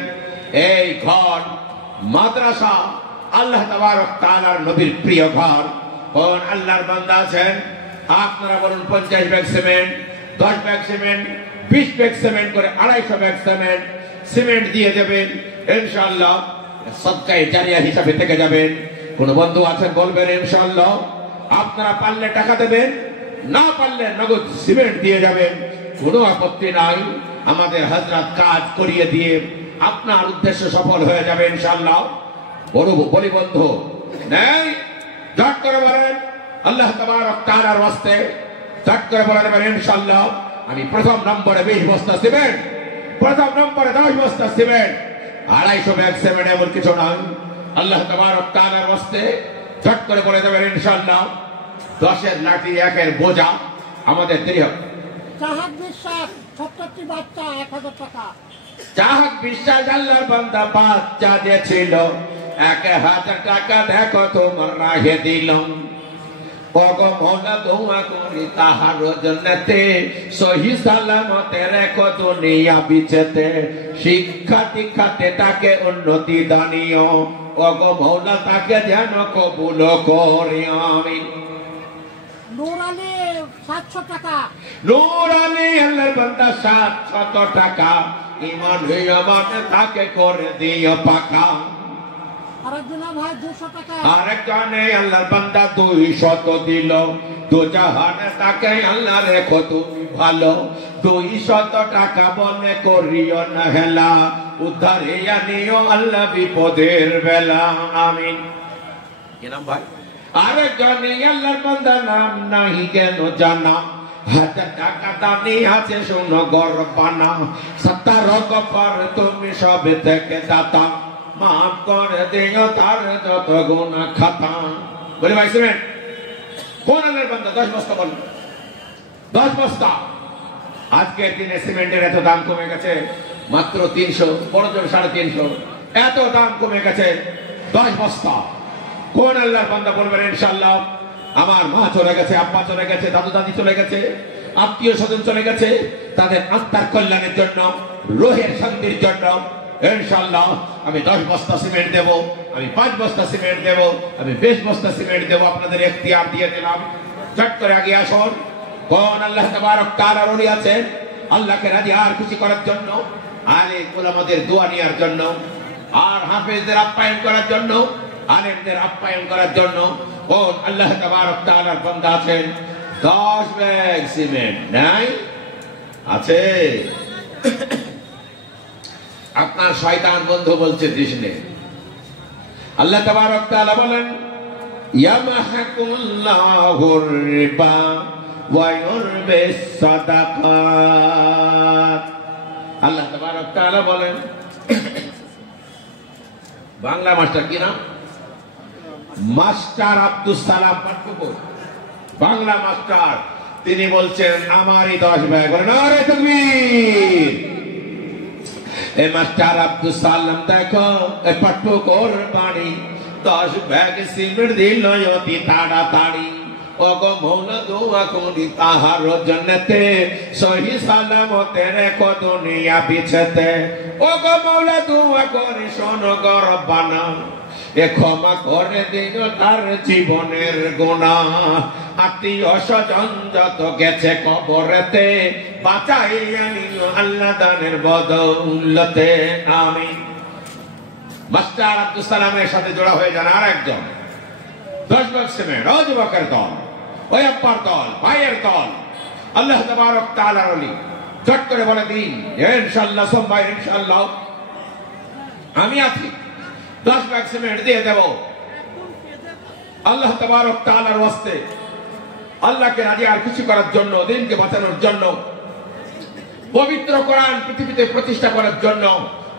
এই ঘর মাদ্রাসা, আল্লাহ তাবারক তাআলার নবীর প্রিয় ঘর। কোন আল্লাহর বান্দা আছেন? আপনারা বলুন 50 bag cement, 10 bag cement, 20 bag cement করে 250 ব্যাগ সিমেন্ট দিয়ে দেবেন। ইনশাআল্লাহ সদকায়ে জারিয়া হিসাবে থেকে যাবেন। কোন বন্ধু আছেন বলবেন ইনশাআল্লাহ। আপনারা পারলে টাকা দেবেন, না পারলে নগদ সিমেন্ট দিয়ে যাবেন, কোনো আপত্তি নাই। আমাদের হযরত কাজ করিয়ে দিয়ে আপনার উদ্দেশ্য সফল হয়ে যাবে ইনশাআল্লাহ। বড় বলি বন্ধু নেই, ঝট করে বলেন আল্লাহ তাবারক তাআলার ওয়াস্তে, ঝট করে বলেন ইনশাআল্লাহ আমি প্রথম নম্বরে 20 বস্তা সিমেন্ট, প্রথম নম্বরে 10 বস্তা সিমেন্ট, 250 ব্যাগ সিমেন্ট, এমন কিছু নয়। আল্লাহ তাবারক তাআলার ওয়াস্তে ঝট করে বলে দেবেন ইনশাআল্লাহ 10-এর লাঠি 1-এর বোঝা আমাদের দেহ। চাহাত বিশ্বাস 70টি বাচ্চা 1000 টাকা। চাহাত বিশ্বাস আল্লাহর বান্দা বাচ্চা দিয়েছিল 1000 টাকা, দেখো তোমার রাহে দিলাম। ওগো মওলা দোয়া করি তাহার জন্নতে সহি সালামতে রেখো দুনিয়া বিচতে, শিক্ষা দীক্ষাতে তাকে উন্নতি দানিও। ওগো মওলা তাকে যেন কবুল করিও আমিন। নূর আলী 700 টাকা। নূর আলী আল্লাহর বান্দা 700 টাকা, ঈমান ইয়ামানে তাকে করে দিও পাকা। আরেকজনা ভাই 200 টাকা। আরেকজনে আল্লাহর বান্দা 200 দিল, দু জাহানে তাকে আল্লাহ রেখো তুমি ভালো। 200 টাকা মনে করিও না হেলা, উদ্ধারে আনিও আল্লাহ বিপদের বেলা আমিন। কি নাম ভাই? আরেকজনে আল্লাহর বান্দা নাম নাহি কেন জানা, 1000 টাকা দানি আছে শোনো গর্বানা। 17 গফর তুমি সব থেকে দাতা, মাফ করে দিও তার যত গুনাহ খাতা। বলে ভাই সিমেন্ট কোন আল্লাহর বান্দা 10 বস্তা বল, 10 বস্তা। আজকের দিনে সিমেন্টের এত দাম কমে গেছে, মাত্র 300, বড় জোর 350, এত দাম কমে গেছে। 10 বস্তা কোন আল্লাহর বান্দা বলবেন ইনশাআল্লাহ আমার মা চলে গেছে, আব্বা চলে গেছে, দাদু দাদি চলে গেছে, আত্মীয় স্বজন চলে গেছে, তাদের আত্মার কল্যাণের জন্য, রোহের শান্তির জন্য ইনশাআল্লাহ আমি 10 বস্তা সিমেন্ট দেব, আমি 5 বস্তা সিমেন্ট দেব, আমি 20 বস্তা সিমেন্ট দেব। আপনাদের ইখতিয়ার দিয়ে দিলাম। চট করে আগে আসুন। কোন আল্লাহ তাবারক তাআলার ওলি আছেন আল্লাহকে রাজি আর খুশি করার জন্য, আলে ওলামাদের দোয়া নেওয়ার জন্য, আর হাফেজদের আপ্যায়ন করার জন্য, আলেমদের আপ্যায়ন করার জন্য কোন আল্লাহ তাবারক তাআলার বান্দা আছেন 10 ব্যাগ সিমেন্ট নাই? আছে। আপনার শয়তান বন্ধু বলছে দিশনে। আল্লাহ তাবারক তাআলা বলেন ইয়ামাহাকুল্লাহুর রিবা ওয়া ইউরবিস সাদাকাত। আল্লাহ তাবারক তাআলা বলেন, বাংলা মাস্টার কি নাম? Master Abdul Salam পাটকুপুর, Bangla master. তিনি বলছেন আমারই 10 ব্যাগ। বলেন আরে তাকবীর। এ মাস্টার আব্দুল সালাম দেখো এ পাটকুপুর বাড়ি 10 ব্যাগ সিমেন্ট দিল অতি তাড়াতাড়ি। ওগো মওলা দোয়া করি তাহার জন্নতে সহি সালামতে রেখো দুনিয়া বিচতে। ওগো মওলা দোয়া করি শোনো গো রব্বানা, এ ক্ষমা করে দিও তার জীবনের গুনাহ। আত্মীয় স্বজন যত গেছে কবরেতে, বাঁচাইয়া নিও আল্লাহ দানের বদৌলতে আমিন। মাস্টার আব্দুল সালামের সাথে জোড়া হয়ে যান আর একজন 10 ব্যাগ সিমেন্ট। ও যুবকের দল, ওই আব্বার দল, ভাইয়ের দল, আল্লাহ তাবারক তাআলার ওলি, চট করে বলে দিন ইনশাআল্লাহ সোমবার ইনশাআল্লাহ আমি আছি, 10 ব্যাগ সিমেন্ট দিয়ে দেব। আল্লাহ তাবারক তাআলার ওয়াস্তে, আল্লাহকে রাজি আর খুশি করার জন্য, দিনকে বাঁচানোর জন্য, পবিত্র কোরআন পৃথিবীতে প্রতিষ্ঠা করার জন্য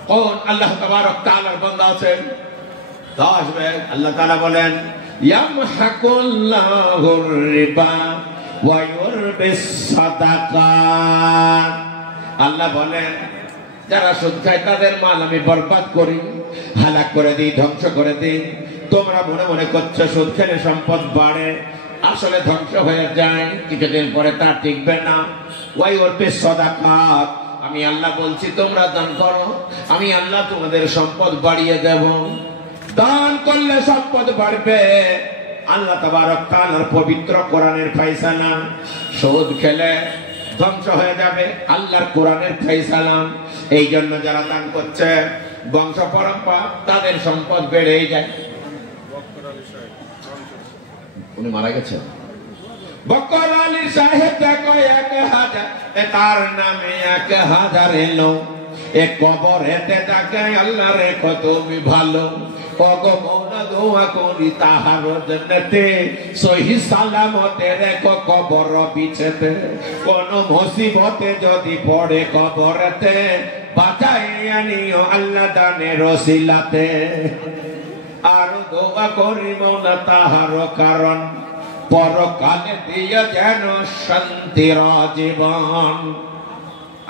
কোন আল্লাহ তাবারক তাআলার বান্দা আছেন 10 ব্যাগ। আল্লাহ তাআলা বলেন ইয়ামহাকুল্লাহুর রিবা ওয়া ইউরবিস সাদাকাত। আল্লাহ বলেন যারা সুদ খায় তাদের মাল আমি বরবাদ করি, হালাক করে দিই, ধ্বংস করে দিই। তোমরা মনে মনে করছো সুদ খেলে সম্পদ বাড়ে, আসলে ধ্বংস হয়ে যায়, কিছুদিন পরে তা টিকবে না। ওয়া ইউরবিস সাদাকাত, আমি আল্লাহ বলছি তোমরা দান করো, আমি আল্লাহ তোমাদের সম্পদ বাড়িয়ে দেব। দান করলে সম্পদ বাড়বে, আল্লাহ তাবারক তাআলার পবিত্র কোরআনের ফয়সালা। সুদ খেলে ধ্বংস হয়ে যাবে, আল্লাহর কোরআনের ফয়সালা। এই জন্য যারা দান করছে বংশ পরম্পরা তাদের সম্পদ বেড়েই যায়। উনি মারা গেছেন। বকর আলী সাহেব দেখো 1000, তার নামে 1000 এলো। এ কবরেতে তাকে আল্লাহ রেখো তুমি ভালো, ওগো মওলা দোয়া করি তাহার জান্নাতে সহি সালামতে রেখো কবর বিছেতে। কোন মুসিবতে যদি পড়ে কবরেতে, বাঁচাইয়া নিও আল্লাহ দানের ওসিলাতে। আর দোয়া করি মওলা তাহার কারণ, পরকালে দিও যেন শান্তির জীবন।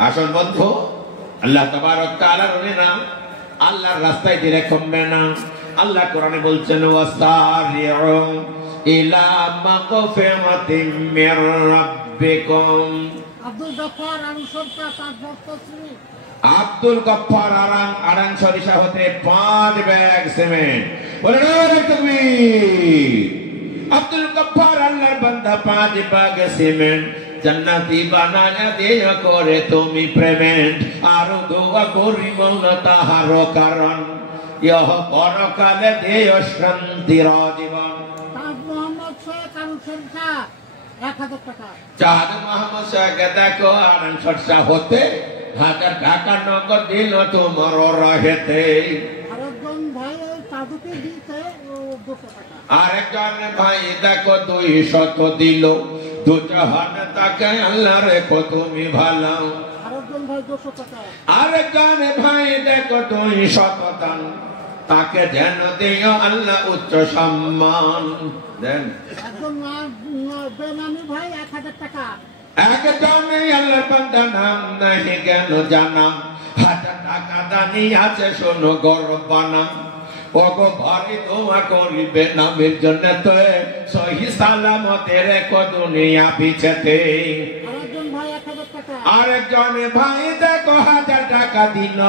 আসল বন্ধু, আল্লাহ তাবারক তাআলার নাম, আল্লাহর রাস্তায় দিলে কমবে না। আল্লাহ কোরআনে বলছেন ওয়াসারিউ ইলা মাগফিরাতিম মির রাব্বিকুম। আব্দুল গফফার আনসারটা 5 বছর। আব্দুল গফফার আরান সরিষা হতে 5 ব্যাগ সিমেন্ট। বলে নারে তাকবীর। আব্দুল গফফার আল্লাহর বান্দা 5 ব্যাগ সিমেন্ট জান্নাতি বানায়া দিও করে তুমি পেমেন্ট। আর দোয়া করি মওলা তাহার কারণ, ইহ পরকালে দিও শান্তির জীবন। তাজ মোহাম্মদ শেখ আনসারটা 1000 টাকা। চাঁদ মোহাম্মদ শেখ দেখো আরান সরিষা হতে 1000 টাকা নগদ দিল তোমার রহেতে। আরেকজন ভাই ওই চাঁদকে দিতে 200 টাকা। আরেকজন ভাই দেখো 200 দিল। দুজাহান তাকে আল্লাহ রেখো তুমি ভালো। আরেকজন ভাই 200 টাকা। আরেকজন ভাই দেখো 200 দান, তাকে যেন দিও আল্লাহ উচ্চ সম্মান দেন। একজন বেনামি ভাই 1000 টাকা। একজন আল্লাহর বান্দা নাম নাহি কেন জানাম, 1000 টাকা দানি আছে শোনো গর্বানা। ওগো ভারি দোয়া করিবে নামের জন্য, তো সহি সালামতে রেখো দুনিয়া পিছেতে। আরেকজন ভাই 1000 টাকা। আরেকজন ভাই দেখো 1000 টাকা দিল।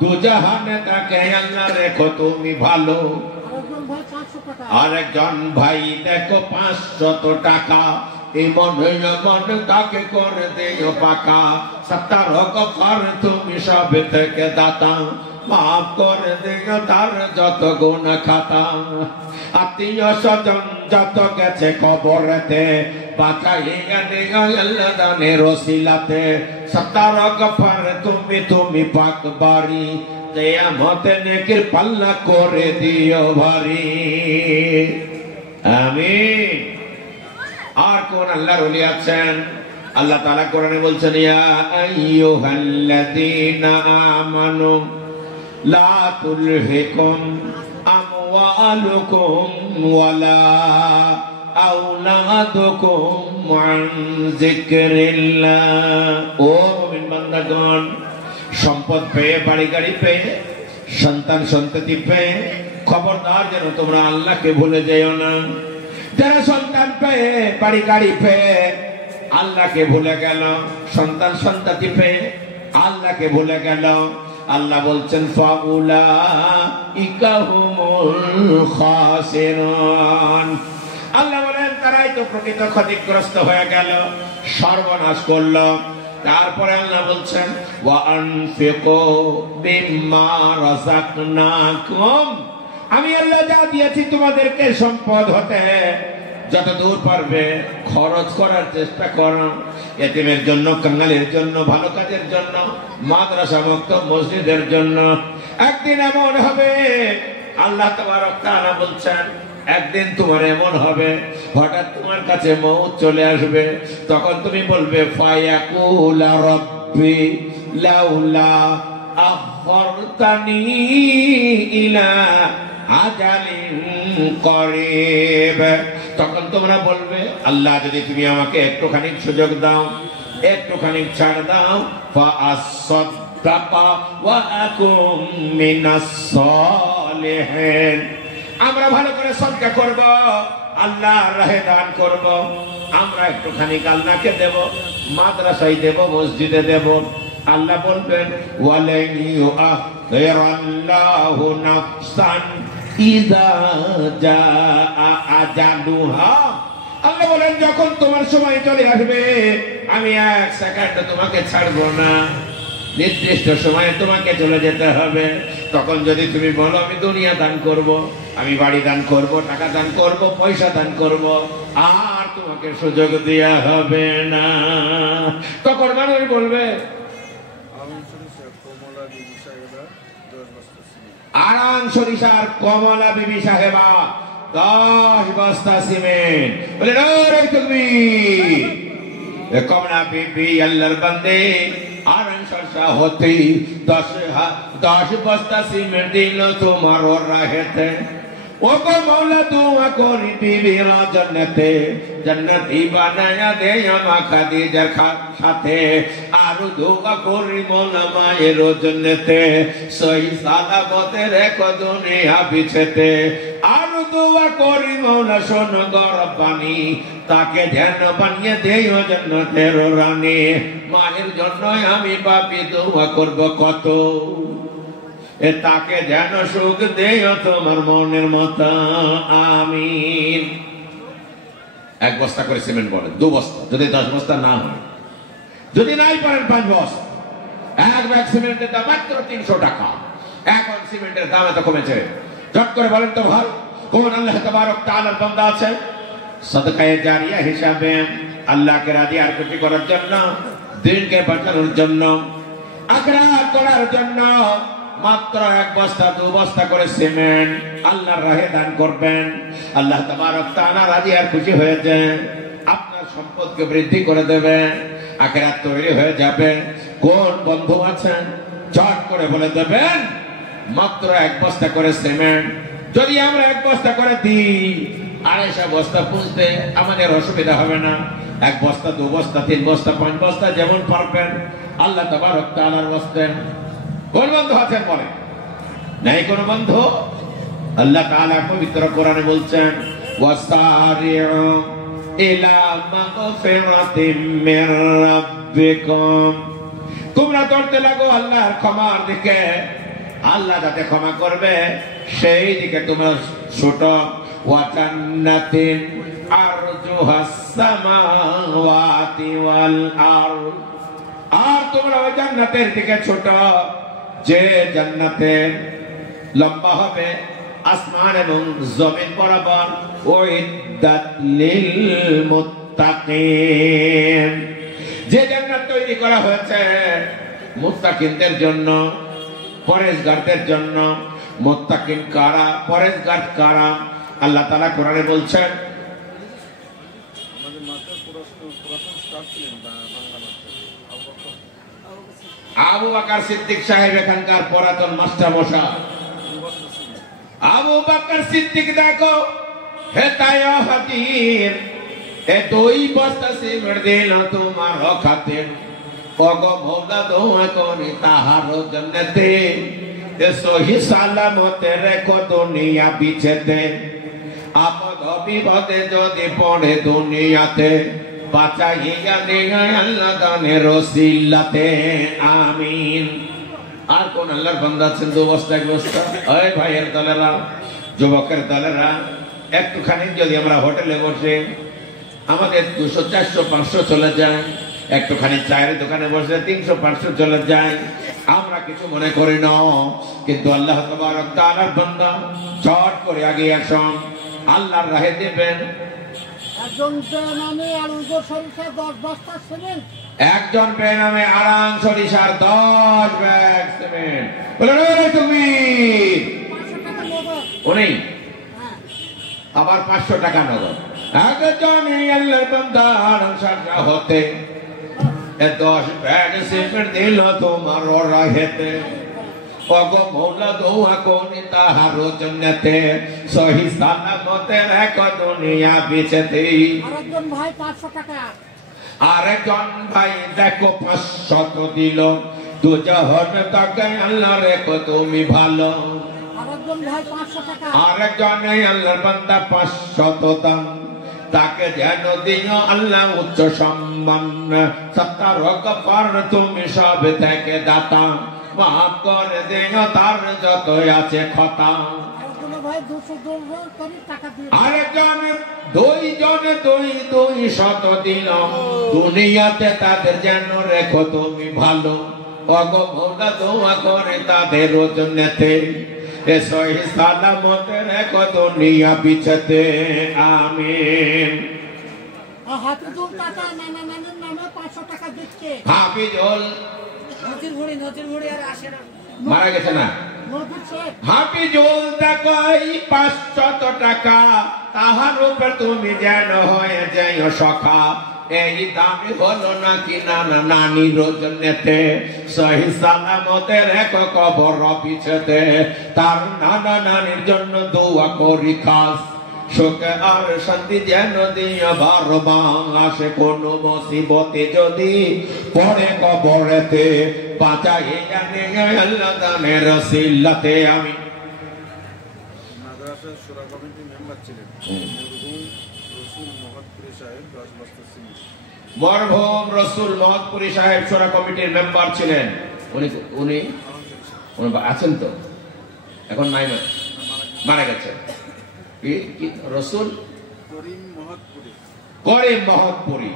দুজাহানে তাকে আল্লাহ রেখো তুমি ভালো। আরেকজন ভাই 500 টাকা। আরেকজন ভাই দেখো 500 টাকা। এমন মন তাকে করে দিও পাকা। 70 গফফার তুমি সব থেকে দাতা, মাফ করে দিও তার যত গুনাহ খাতা। আত্মীয় স্বজন যত গেছে কবরেতে, বাঁচাইয়া দিও আল্লাহ দানের ওসিলাতে। 70 গফফার তুমি পাক বাড়ি, কিয়ামতে নেকির পাল্লা করে দিও ভারী। আমিন। আর কোন আল্লাহর ওলি আছেন? আল্লাহ তাআলা কোরআনে বলছেন, ইয়া আইয়ুহাল্লাযীনা আমানু লা তুলহিকুম আমওয়ালুকুম ওয়ালা আওলাদুকুম আন যিকরিল্লাহ। ও মুমিন বান্দাগণ, সম্পদ পেয়ে, বাড়ি গাড়ি পেয়ে, সন্তান সন্ততি পেয়ে খবরদার যেন তোমরা আল্লাহকে ভুলে যেও না। যারা সন্তান পেয়ে, বাড়ি গাড়ি পেয়ে আল্লাহকে ভুলে গেল, সন্তান সন্ততি পেয়ে আল্লাহকে ভুলে গেল, আল্লাহ বলছেন ফাউলাইকা হুমুল খাসিরুন। আল্লাহ বলেন তারাই তো প্রকৃত ক্ষতিগ্রস্ত হয়ে গেল, সর্বনাশ করলো। তারপরে আল্লাহ বলছেন ওয়া আনফিকু বিম্মা রাযাকনাকুম। আমি আল্লাহ যা দিয়েছি তোমাদেরকে সম্পদ হতে যত দূর পারবে খরচ করার চেষ্টা করো। এতিমের জন্য, কাঙ্গালের জন্য, ভালো কাজের জন্য, মাদ্রাসা মুক্ত মসজিদের জন্য। একদিন এমন হবে, আল্লাহ তাবারক তাআলা বলছেন, একদিন তোমার এমন হবে হঠাৎ তোমার কাছে মউত চলে আসবে, তখন তুমি বলবে ফায়াকুলা রাব্বি লাউলা আখরতানি ইলা আজালিন করিব। তখন তোমরা বলবে, আল্লাহ যদি তুমি আমাকে একটুখানি সুযোগ দাও, একটুখানি ছাড় দাও, ফাআসসাদদাকা ওয়া আকুম মিনাস সালিহিন। আমরা ভালো করে সদকা করব, আল্লাহর রাহে দান করব, আমরা একটুখানি আল্লাহকে দেব, মাদ্রাসায় দেব, মসজিদে দেব। আল্লাহ বলবেন ওয়ালাই ইউআখিরাল্লাহু নাফসান ইযা জাআ আজালুহা। আল্লাহ বলেন যখন তোমার সময় চলে আসবে, আমি 1 সেকেন্ড তোমাকে ছাড়বো না। নির্দিষ্ট সময়ে তোমাকে চলে যেতে হবে। তখন যদি তুমি বলো আমি দুনিয়া দান করব, আমি বাড়ি দান করব, টাকা দান করব, পয়সা দান করব, আর তোমাকে সুযোগ দেওয়া হবে না। তখন মানুষ বলবে আরাম সরিষার কমলা বিবি সাহেবা 10 বস্তা সিমেন্ট। বলে তুমি কমলা বিবি আল্লাহর বান্দে আরাম সরষা হতে 10 বস্তা সিমেন্ট দিল তোমার রাহেতে। ও গো মৌলা দোয়া করি বিবির জান্নাতে, জান্নাতি বানায়া দে আমা খাদিজার সাথে। আর দোয়া করি মৌলা মায়ের জান্নাতে, সহি সালামতে রেখো দুনিয়া বিছেতে। আর দোয়া করি মৌলা শোন গরবানি, তাকে ধ্যান বানিয়ে দেও জান্নাতের রানী। মায়ের জন্য আমি পাপি দোয়া করব কত, তাকে যেন সুখ দেও তোমার মনের মতো, আমিন। 1 বস্তা করে সিমেন্ট বলেন, 2 বস্তা, যদি 10 বস্তা না হয়, যদি নাই পারেন 5 বস্তা। 1 ব্যাগ সিমেন্টের দাম মাত্র 300 টাকা। এখন সিমেন্টের দাম এত কমেছে, ঝট করে বলেন তো ভাই, কোন আল্লাহ তাবারক তাআলার বান্দা আছে সদকায়ে জারিয়া হিসাবে আল্লাহকে রাজি আর খুশি করার জন্য, দিনকে বাঁচানোর জন্য, আখেরাত করার জন্য মাত্র 1 বস্তা 2 বস্তা করে সিমেন্ট আল্লাহর রাহে দান করবেন। আল্লাহ তাবারক তাআলা রাজি আর খুশি হয়েছে, আপনার সম্পদকে বৃদ্ধি করে দেবে, আখিরাত তৈরি হয়ে যাবে। কোন বন্ধু আছেন চট করে বলে দেবেন মাত্র 1 বস্তা করে সিমেন্ট যদি আমরা 1 বস্তা করে দিই, 250 বস্তা পুঁজতে আমাদের অসুবিধা হবে না। 1 বস্তা 2 বস্তা 3 বস্তা 5 বস্তা যেমন পারবেন আল্লাহ তাবারক তাআলার ওয়াস্তে। কোন বন্ধু আছেন বলে? নাই কোন বন্ধু? আল্লাহ তাআলা পবিত্র কোরআনে বলছেন ওয়াসারিউ ইলা মাগফিরাতিম মির রাব্বিকুম, তোমরা দৌড়তে লাগো আল্লাহর ক্ষমার দিকে, আল্লাহ যাতে ক্ষমা করবে সেই দিকে তোমরা ছোট। ওয়া জান্নাতিন আরজুহাস সামাওয়াতি ওয়াল আরদ, আর তোমরা ওই জান্নাতের দিকে ছোট যে জান্নাতের লম্বা হবে আসমান এবং জমিন বরাবর। উইদ্দাত লিল মুত্তাকিন, যে জান্নাত তৈরি করা হয়েছে মুত্তাকিনদের জন্য, পরেশগারদের জন্য। মুত্তাকিন কারা, পরেশগার কারা? আল্লাহ তাআলা কোরআনে বলছেন আবু বকর সিদ্দিক সাহেব এখানকার পুরাতন মাস্টার মশাই। আবু বকর সিদ্দিক দেখো হেতায় হাতির এ 2 বস্তা সিমেন্ট দিল তোমার খাতির। ওগো মওলা দোয়া করি তাহার জান্নাতে, এ সহি সালামতে রেখো দুনিয়া বিছেতে। আপদ বিপদে যদি পড়ে দুনিয়াতে, বাঁচাইয়া দিও আল্লাহ দানের ওসিলাতে, আমিন। আর কোন আল্লাহর বান্দা আছেন 2 বস্তা 1 বস্তা? ওই ভাইয়ের দলেরা, যুবকের দলেরা, একটুখানি যদি আমরা হোটেলে বসে আমাদের 200 400 500 চলে যায়, একটুখানি চায়ের দোকানে বসে 300 500 চলে যায়, আমরা কিছু মনে করি না। কিন্তু আল্লাহ তাবারক তাআলার বান্দা চট করে আগে আসুন, আল্লাহর রাহে দেবেন। একজন বেনামে আরুজ সরিষা 10 বস্তা সিমেন্ট, একজন বেনামে আরাম সরিষার 10 ব্যাগ সিমেন্ট। বলে তুমি 500 টাকা নগদ। উনি আবার 500 টাকা নগদ। একজন আল্লাহর বান্দা আরাম সরিষা হতে 10 ব্যাগ সিমেন্ট দিল তোমার রাহেতে। ওগো মওলা দোয়া করি তাহার জান্নাতে, সহি সালামতে রেখো দুনিয়া বিছেতে। আরেকজন ভাই 500 টাকা, আরেকজন ভাই দেখো 500 দিল, দুজহন তাকে আল্লাহ রেখো তুমি ভালো। আরেকজন ভাই 500 টাকা, আরেকজন আল্লাহর বান্দা 500 দান, তাকে যেন দিও আল্লাহ উচ্চ সম্মান। সত্তার গফর তুমি সব থেকে দাতা, মাফ করে দিও তার যত আছে খতা। আরেকজন ভাই 200 টাকা দিয়ে, আরেকজন 200 দিল, দুনিয়াতে তাদের যেন রেখো তুমি ভালো। ওগো মওলা দোয়া করে তাদের জন্যতে এ সহি সালামতে রেখো দুনিয়া পিছতে আমিন। হাফিজুল টাকা নানা নানির নামে 500 টাকা দিচ্ছে। হাফিজুল নজির ঘুড়ি আর আসে না, মারা গেছে না? নদীর শেখ হাফিজুল দেখই 500 টাকা, তাহার উপর তুমি যেন হয়ে যাইও সখা। এই দামি হলো নাকি নানা নানির জন্যতে সহি সালামতে রেখো কবর পিছতে। তার নানা নানির জন্য দোয়া করি খাস, সুখে আর শান্তি যেন দিয়া বারবার আসে। কোন মুসিবতে যদি পড়ে কবরেতে বাঁচাই জানে আল্লাহ দানের রসিলাতে আমি। মাদ্রাসার শোরা কমিটির মেম্বার ছিলেন রসুল মোহাম্মদপুরি সাহেব, 10 বস্তা সিমেন্ট। মরহুম রসুল মোহাম্মদপুরি সাহেব শোরা কমিটির মেম্বার ছিলেন। উনি উনি উনি আছেন তো? এখন নাই, মারা গেছে। কি রসুল করিম মোহাম্মদপুরি, করিম মোহাম্মদপুরি,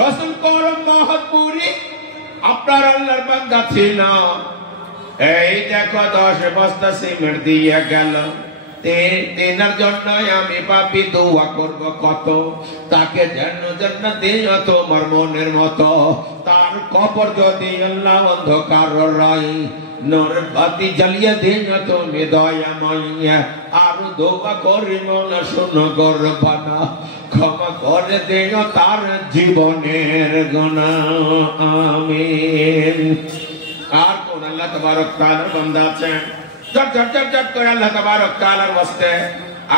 রসুল করিম মোহাম্মদপুরি আপনার আল্লাহর বান্দা ছিল। এই দেখো 10 বস্তা সিমেন্ট দিয়ে গেল, তেনার জন্য আমি পাপি দোয়া করব কত। তাকে যেন জান্নাত দিও তোমার মনের মতো। তার কবর যদি আল্লাহ অন্ধকার রাই, নূরের বাতি জ্বালিয়ে দিও তুমি দয়াময়। আর দোয়া করি মওলা শোনো গরবানা, ক্ষমা করে দিও তার জীবনের গুনাহ আমিন। আর কোন আল্লাহ তাবারক তাআলার বান্দা আছেন? চট করে আল্লাহ তাবারক তাআলার ওয়াস্তে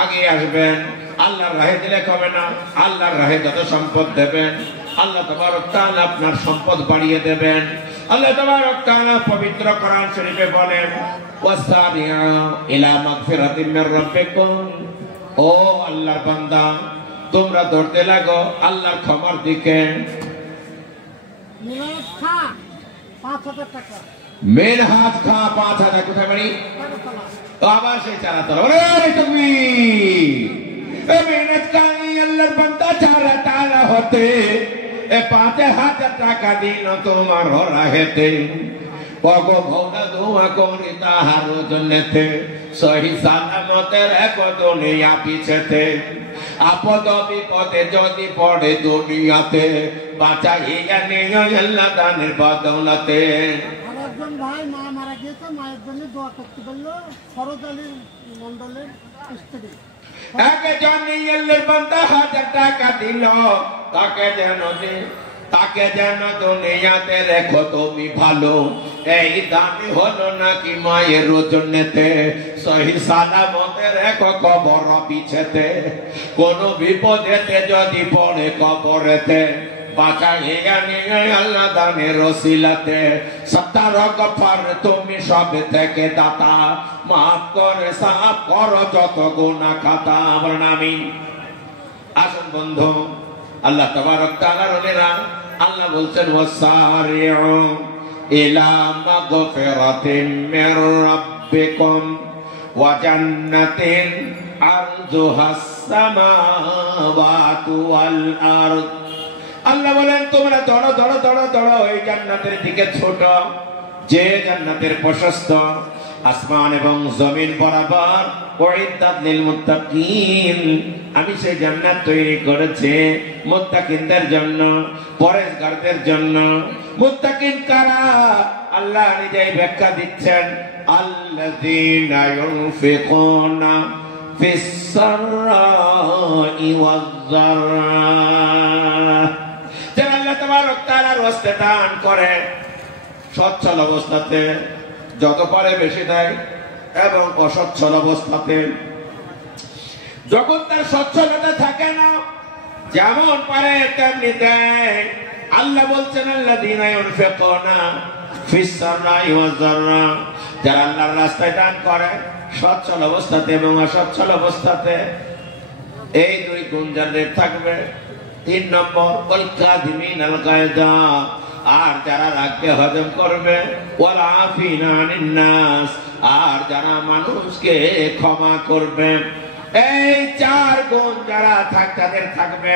আগে আসবেন। আল্লাহর রাহে দিলে হবে না, আল্লাহর রাহে যত সম্পদ দেবেন আল্লাহ তাবারক তাআলা আপনার সম্পদ বাড়িয়ে দেবেন। আল্লাহ তাবারক তাআলা পবিত্র কোরআন শরীফে বলেন, ওয়াসারিউ ইলা মাগফিরাতিম মির রাব্বিকুম। ও আল্লাহর বান্দা, তোমরা দৌড়তে লাগো আল্লাহর ক্ষমার দিকে। মিনাজ খা 5000 টাকা। মেনহাজ খা 5000। কোথায় বাড়ি? আবার সেই চালাতলা। ওরে তুমি এ মেহনত কাই আল্লাহর বান্দা চালাতলা হতে এ 5000 টাকা দিল তোমার রাহেতে। ওগো মওলা দোয়া করি তাহার জন্যতে সহি সালামতে রেখো দুনিয়া পিছতে। আপদ বিপদে যদি পড়ে দুনিয়াতে বাঁচাইয়া নিও আল্লাহ দানের বদৌলতে। আরেকজন ভাই মা মারা গিয়েছে, মায়ের জন্য দোয়া করতে বললো, ফরজ আলী মন্ডলের স্ত্রী। একজন আল্লাহর বান্দা 1000 টাকা দিল, তাকে যেন দুনিয়াতে রেখো তুমি ভালো। এই দামি হলো নাকি মায়ের জন্যতে সহি সালামতে রেখো কবর পিছেতে। কোন বিপদেতে যদি পড়ে কবরেতে বাঁচাইয়া নিয়ে আল্লাহ দানের রসিলাতে। সত্তার গফার তুমি সব থেকে দাতা, মাফ করে সাফ করো যত গুনাহ খাতা। আমার নামি আসুন বন্ধু, আল্লাহ তাবারক তাআলার ওলিরা আল্লাহ বলছেন, ওয়াসারিউ ইলা মাগফিরাতিম মির রাব্বিকুম ওয়া জান্নাতিন আরজুহাস সামাওয়াতু ওয়াল আরদ। আল্লাহ বলেন তোমরা দৌড়ো এই জান্নাতের দিকে ছোট, যে জান্নাতের প্রশস্ত আসমান এবং জমিন বরাবর। উইদ্দাত লিল মুত্তাকিন, আমি সেই জান্নাত তৈরি করেছি মুত্তাকিনদের জন্য, পরেজগারদের জন্য। মুত্তাকিন কারা? আল্লাহ নিজেই ব্যাখ্যা দিচ্ছেন, আল্লাযীনা ইউনফিকুনা ফিস সাররাই ওয়াজ যাররা। যারা আল্লাহ তাবারক তাআলার ওয়াস্তে দান করে, সচ্ছল অবস্থাতে যত পারে বেশি দেয়, এবং অসচ্ছল অবস্থাতে যখন তার সচ্ছলতা থাকে না, যেমন পারে তেমনি দেয়। আল্লাহ বলছেন, আল্লাযীনা ইউনফিকুনা ফিস সাররাই ওয়াজ যাররা, যারা আল্লাহর রাস্তায় দান করে সচ্ছল অবস্থাতে এবং অসচ্ছল অবস্থাতে। এই দুই গুণ যাদের থাকবে। 3 নম্বর, ওয়াল কাযিমিনাল গায়যা, আর যারা রাগকে হজম করবে, ওয়াল আফিনা আনিন নাস, আর যারা মানুষকে ক্ষমা করবে। এই 4 গুণ যারা তাদের থাকবে,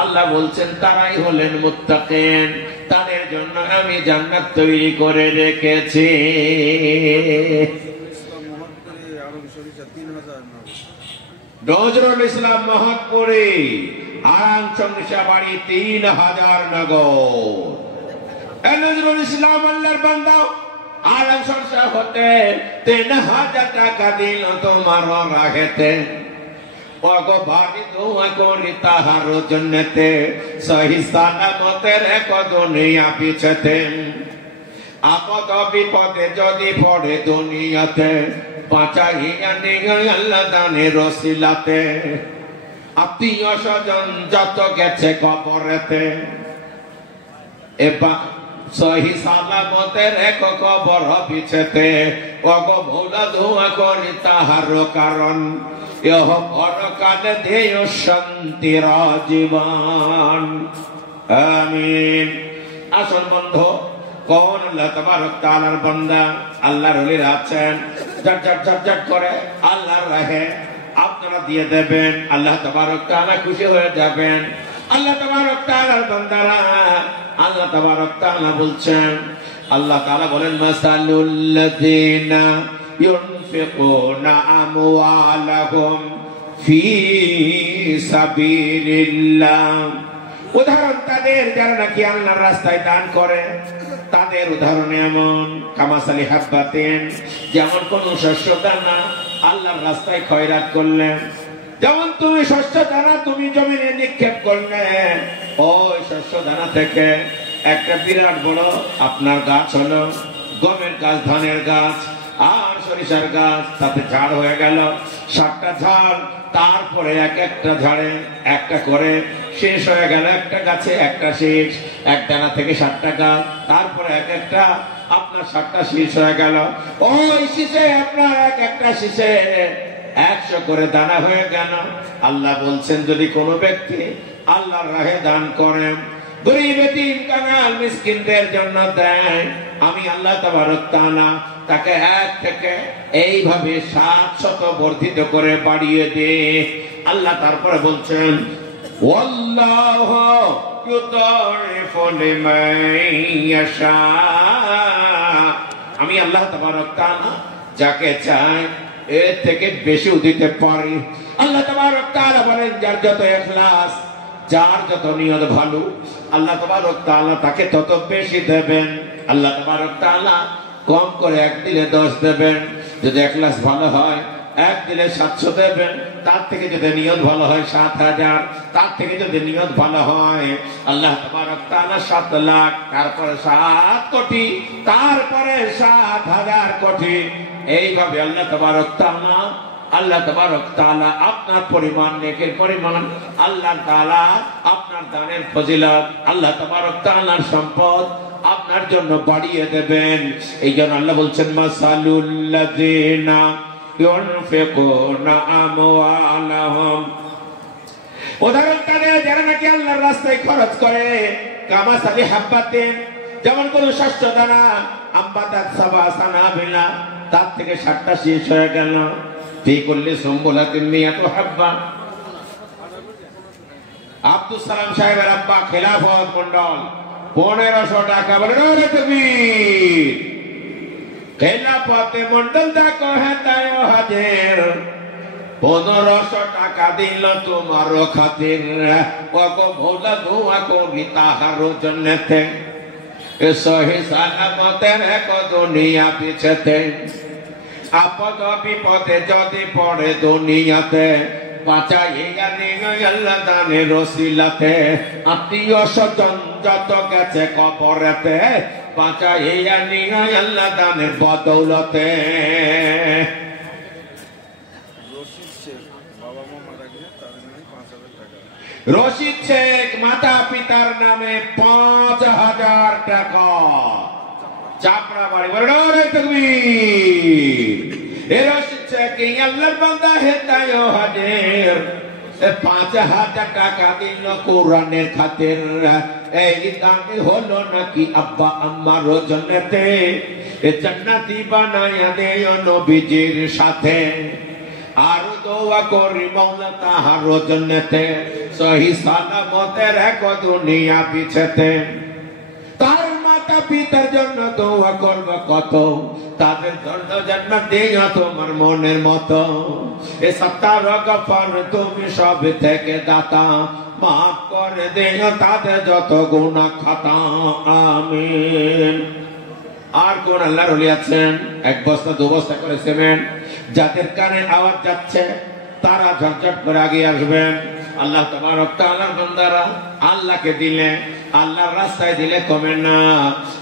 আল্লাহ বলছেন তারাই হলেন মুত্তাকিন, তাদের জন্য আমি জান্নাত তৈরি করে রেখেছি। নজরুল ইসলাম মহাদপুরে আরাম সংসা বাড়ি 3000 নগর। নজরুল ইসলাম আল্লাহর বান্দা আরাম সংসা হতে 3000 টাকা দিল তোমার রাহেতে। ওগো বাড়ি দোয়া করি তাহার জন্নতে, সহি সালামতের এক দুনিয়া পিছতে। আপদ বিপদে যদি পড়ে দুনিয়াতে, বাঁচাইয়া নিয়ে আল্লাহ দানের ওসিলাতে। আত্মীয় স্বজন যত গেছে কবরেতে, এবার সহি সালামতের এক কবর পিছেতে। ওগো মৌলা দোয়া করি তাহার কারণ, ইহ পরকালে দেয় শান্তির জীবন। আমিন। আসল বন্ধু কোন আল্লাহ তাবারক তাআলার বান্দা, আল্লাহর ওলিরা আছেন, ঝটঝট করে আল্লাহর রাহে আপনারা দিয়ে দেবেন, আল্লাহ তাবারক তাআলা খুশি হয়ে যাবেন। আল্লাহ তাবারক তাআলার বান্দারা, আল্লাহ তাবারক তাআলা বলছেন, আল্লাহ তাআলা বলেন মাসালুল লাযিনা ইউনফিকুনা আমওয়ালাহুম ফি সাবিলিল্লাহ। উদাহরণ তাদের যারা নাকি আল্লাহর রাস্তায় দান করে, তাদের উদাহরণ এমন কামাসালি হাব্বাতিন, যেমন কোন শস্য দানা আল্লাহর রাস্তায় খয়রাত করলেন। যেমন তুমি শস্য দানা তুমি জমিনে নিক্ষেপ করলেন, ওই শস্য দানা থেকে একটা বিরাট বড় আপনার গাছ হলো, গমের গাছ, ধানের গাছ আর সরিষার গাছ, তাতে ঝাড় হয়ে গেল 7টা ঝাড়। তারপরে এক একটা ঝাড়ে একটা করে শেষ হয়ে গেল, একটা গাছে একটা শীষ, এক দানা থেকে 7টা গাছ, তারপরে এক একটা আপনার 7টা শীষ হয়ে গেল। ওই শীষে আপনার এক একটা শীষে 100 করে দানা হয়ে গেল। আল্লাহ বলছেন যদি কোনো ব্যক্তি আল্লাহর রাহে দান করেন, গরীব এতিম কাঙাল মিসকিনদের জন্য দেয়, আমি আল্লাহ তাবারক তাআলা তাকে 1 থেকে এইভাবে 700 বর্ধিত করে বাড়িয়ে দে। আল্লাহ তারপরে বলছেন ওয়াল্লাহু ইউদাইফু লিমান ইয়াশা, আমি আল্লাহ তাবারক তাআলা যাকে চাই এর থেকে বেশি দিতে পারি। আল্লাহ তাবারক তাআলা বলেন যার যত ইখলাস, যার যত নিয়ত ভালো, আল্লাহ তাবারক তাআলা তাকে তত বেশি দেবেন। আল্লাহ তাবারক তাআলা কম করে 1 দিলে 10 দেবেন। যদি ইখলাস ভালো হয় 1 দিলে 700 দেবেন। তার থেকে যদি নিয়ত ভালো হয় 7000, তার থেকে যদি নিয়ত ভালো হয় আল্লাহ তাবারক তাআলা 7 লাখ, তারপরে 7 কোটি, তারপরে 7000 কোটি। এইভাবে আল্লাহ তাবারক তাআলা আপনার পরিমাণ, নেকের পরিমাণ, আল্লাহ তাআলা আপনার দানের ফজিলত, আল্লাহ তাবারক তাআলার সম্পদ আপনার জন্য বাড়িয়ে দেবেন। এই জন্য আল্লাহ বলছেন মাসালুল লাযিনা ইউনফিকুনা আমওয়ালাহুম, উদাহরণ তাদের যারা নাকি আল্লাহর রাস্তায় খরচ করে, কামাসালি হাব্বাতিন, যেমন কোন শস্য দানা আম্বাতাত সাবা সানাবিলা, তার থেকে 7টা শেষ হয়ে গেল। ফি কুল্লি সুম্বুলাতিন মিয়াতু হাব্বা। আব্দুল সালাম সাহেবের আব্বা খেলাফত মন্ডল 1500 টাকা বলে রে তাকবীর। খেলাফতে মন্ডল দেখো হেতায় হাজির, 1500 টাকা দিল তোমার খাতির। ওগো মওলা দোয়া করি তাহার জন্নতে, সহি সালামতের এক দুনিয়া পিছতে। আপদ বিপদে যদি পড়ে দুনিয়াতে, বাঁচাইয়া নিয়ে আল্লাহ দানের ওসিলাতে। আত্মীয় স্বজন যত গেছে কবরেতে, বাঁচাইয়া নিয়ে আল্লাহ দানের বদৌলতে। রশিদ শেখ মাতা পিতার নামে 5000 টাকা, চাপড়া বাড়ি বলে তাকবীর। এ রশিদ শেখ আল্লাহর বান্দা হেদায় হাজির, 5000 টাকা দিল কোরআনের খাতির। এই দামি হলো নাকি আব্বা আম্মার জন্নতে, জান্নাতি বানায়া দেয় নবীজির সাথে। আর দোয়া করি মওলা তাহার জন্নতে সহি সালামতে রেখো দুনিয়া পিছেতে। তার মাতা পিতার জন্য দোয়া করব কত, তাদের জন্য জান্নাত দিও তোমার মনের মতো। এ সত্তার গফর তুমি সব থেকে দাতা, মাফ করে দিও তাদের যত গুনাহ খাতা। আমিন। আর কোন আল্লাহর ওলি আছেন এক বস্তা দু বস্তা করে সিমেন্ট, যাদের কানে আওয়াজ যাচ্ছে তারা ঝটঝট করে আগিয়ে আসবেন। আল্লাহ তাবারক তাআলার বান্দারা আল্লাহকে দিলে, আল্লাহর রাস্তায় দিলে কমে না।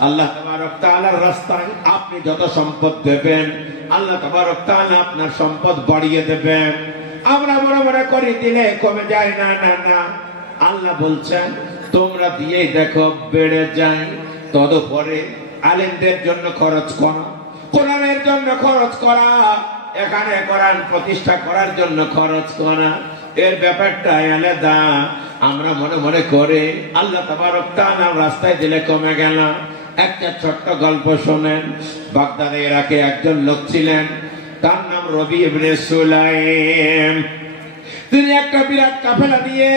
আল্লাহ তাবারক তাআলার রাস্তায় আপনি যত সম্পদ দেবেন, আল্লাহ তাবারক তাআলা আপনার সম্পদ বাড়িয়ে দেবেন। আমরা মনে মনে করি দিলে কমে যায়, না না না, আল্লাহ বলছেন তোমরা দিয়েই দেখো বেড়ে যায়। তদুপরি আলেমদের জন্য খরচ করা, কোরআনের জন্য খরচ করা, এখানে কোরআন প্রতিষ্ঠা করার জন্য খরচ করা, এর ব্যাপারটা আলাদা। আমরা মনে মনে করে আল্লাহ তাবারক তাআলার রাস্তায় দিলে কমে গেল। একটা ছোট্ট গল্প শোনেন। বাগদাদে ইরাকে একজন লোক ছিলেন, তার নাম রবি ইবনে সুলাইম। তিনি একটা বিরাট কাফেলা নিয়ে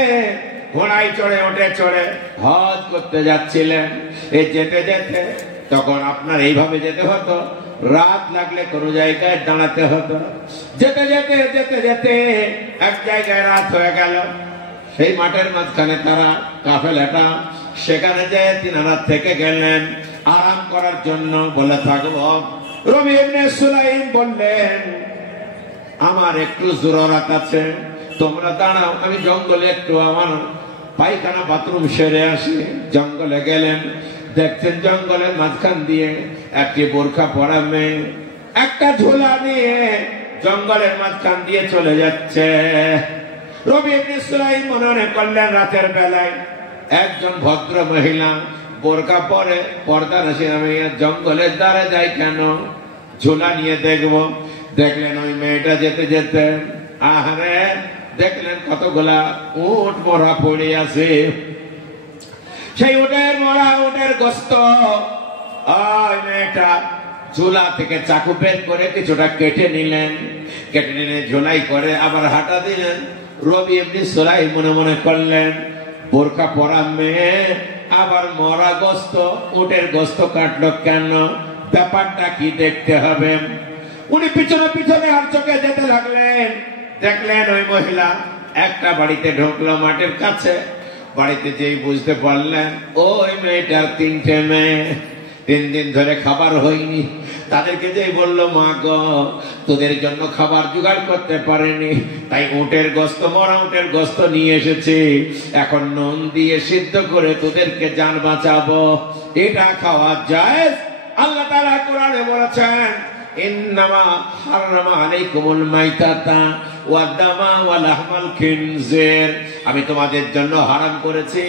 ঘোড়ায় চড়ে উঠে চড়ে হজ করতে যাচ্ছিলেন। এই যেতে যেতে তখন আপনার এইভাবে যেতে হতো, রাত লাগলে কোনো জায়গায় দাঁড়াতে হতো। যেতে যেতে যেতে যেতে এক জায়গায় রাত হয়ে গেল। সেই মাঠের মাঝখানে তারা কাফেলাটা, সেখানে যেয়ে তিনারা থেকে গেলেন আরাম করার জন্য। বলে থাকবো। রবি ইবনে সুলাইম বললেন, আমার একটু জরুরত আছে, তোমরা দাঁড়াও, আমি জঙ্গলে একটু আমার পায়খানা বাথরুম সেরে আসি। জঙ্গলে গেলেন, দেখছেন জঙ্গলের মাঝখান দিয়ে একটি বোরখা পরা মেয়ে একটা ঝোলা নিয়ে জঙ্গলের মাঝখান দিয়ে চলে যাচ্ছে। রবি ইবনে সুলাইম মনে করলেন রাতের বেলায় একজন ভদ্র মহিলা বোরখা পরে পর্দা নাসি নামিয়ে জঙ্গলের দ্বারে যায় কেন, ঝোলা নিয়ে দেখবো। দেখলেন ওই মেয়েটা যেতে যেতে আহারে দেখলেন কতগুলা উট মরা পড়ে আছে। সেই উটের মরা, উটের গোস্ত ওই মেয়েটা ঝোলা থেকে চাকু বের করে কিছুটা কেটে নিলেন। কেটে নিলে ঝোলাই করে আবার হাঁটা দিলেন। রবি ইবনে সুলাইম মনে মনে করলেন, বোরকা পরা মেয়ে আবার মরা গোস্ত, উটের গোস্ত কাটলো কেন, ব্যাপারটা কি দেখতে হবে। উনি পিছনে পিছনে আর চোখে যেতে লাগলেন। দেখলেন ওই মহিলা একটা বাড়িতে ঢুকলো মাঠের কাছে। বাড়িতে যেই বুঝতে পারলেন ওই মেয়েটার তিনটে মেয়ে, 3 দিন ধরে খাবার হয়নি। তাদেরকে যেই বললো, মা গো তোদের জন্য খাবার জোগাড় করতে পারেনি, তাই উটের গোস্ত, মরা উটের গোস্ত নিয়ে এসেছি, এখন নুন দিয়ে সিদ্ধ করে তোদেরকে জান বাঁচাবো। এটা খাওয়া যায়? আল্লাহ তাআলা কোরআনে বলেছেন, ইন্নামা হারামা আলাইকুমুল মাইতাতা ওয়াদ দামা ওয়া লাহমাল খিনজির। আমি তোমাদের জন্য হারাম করেছি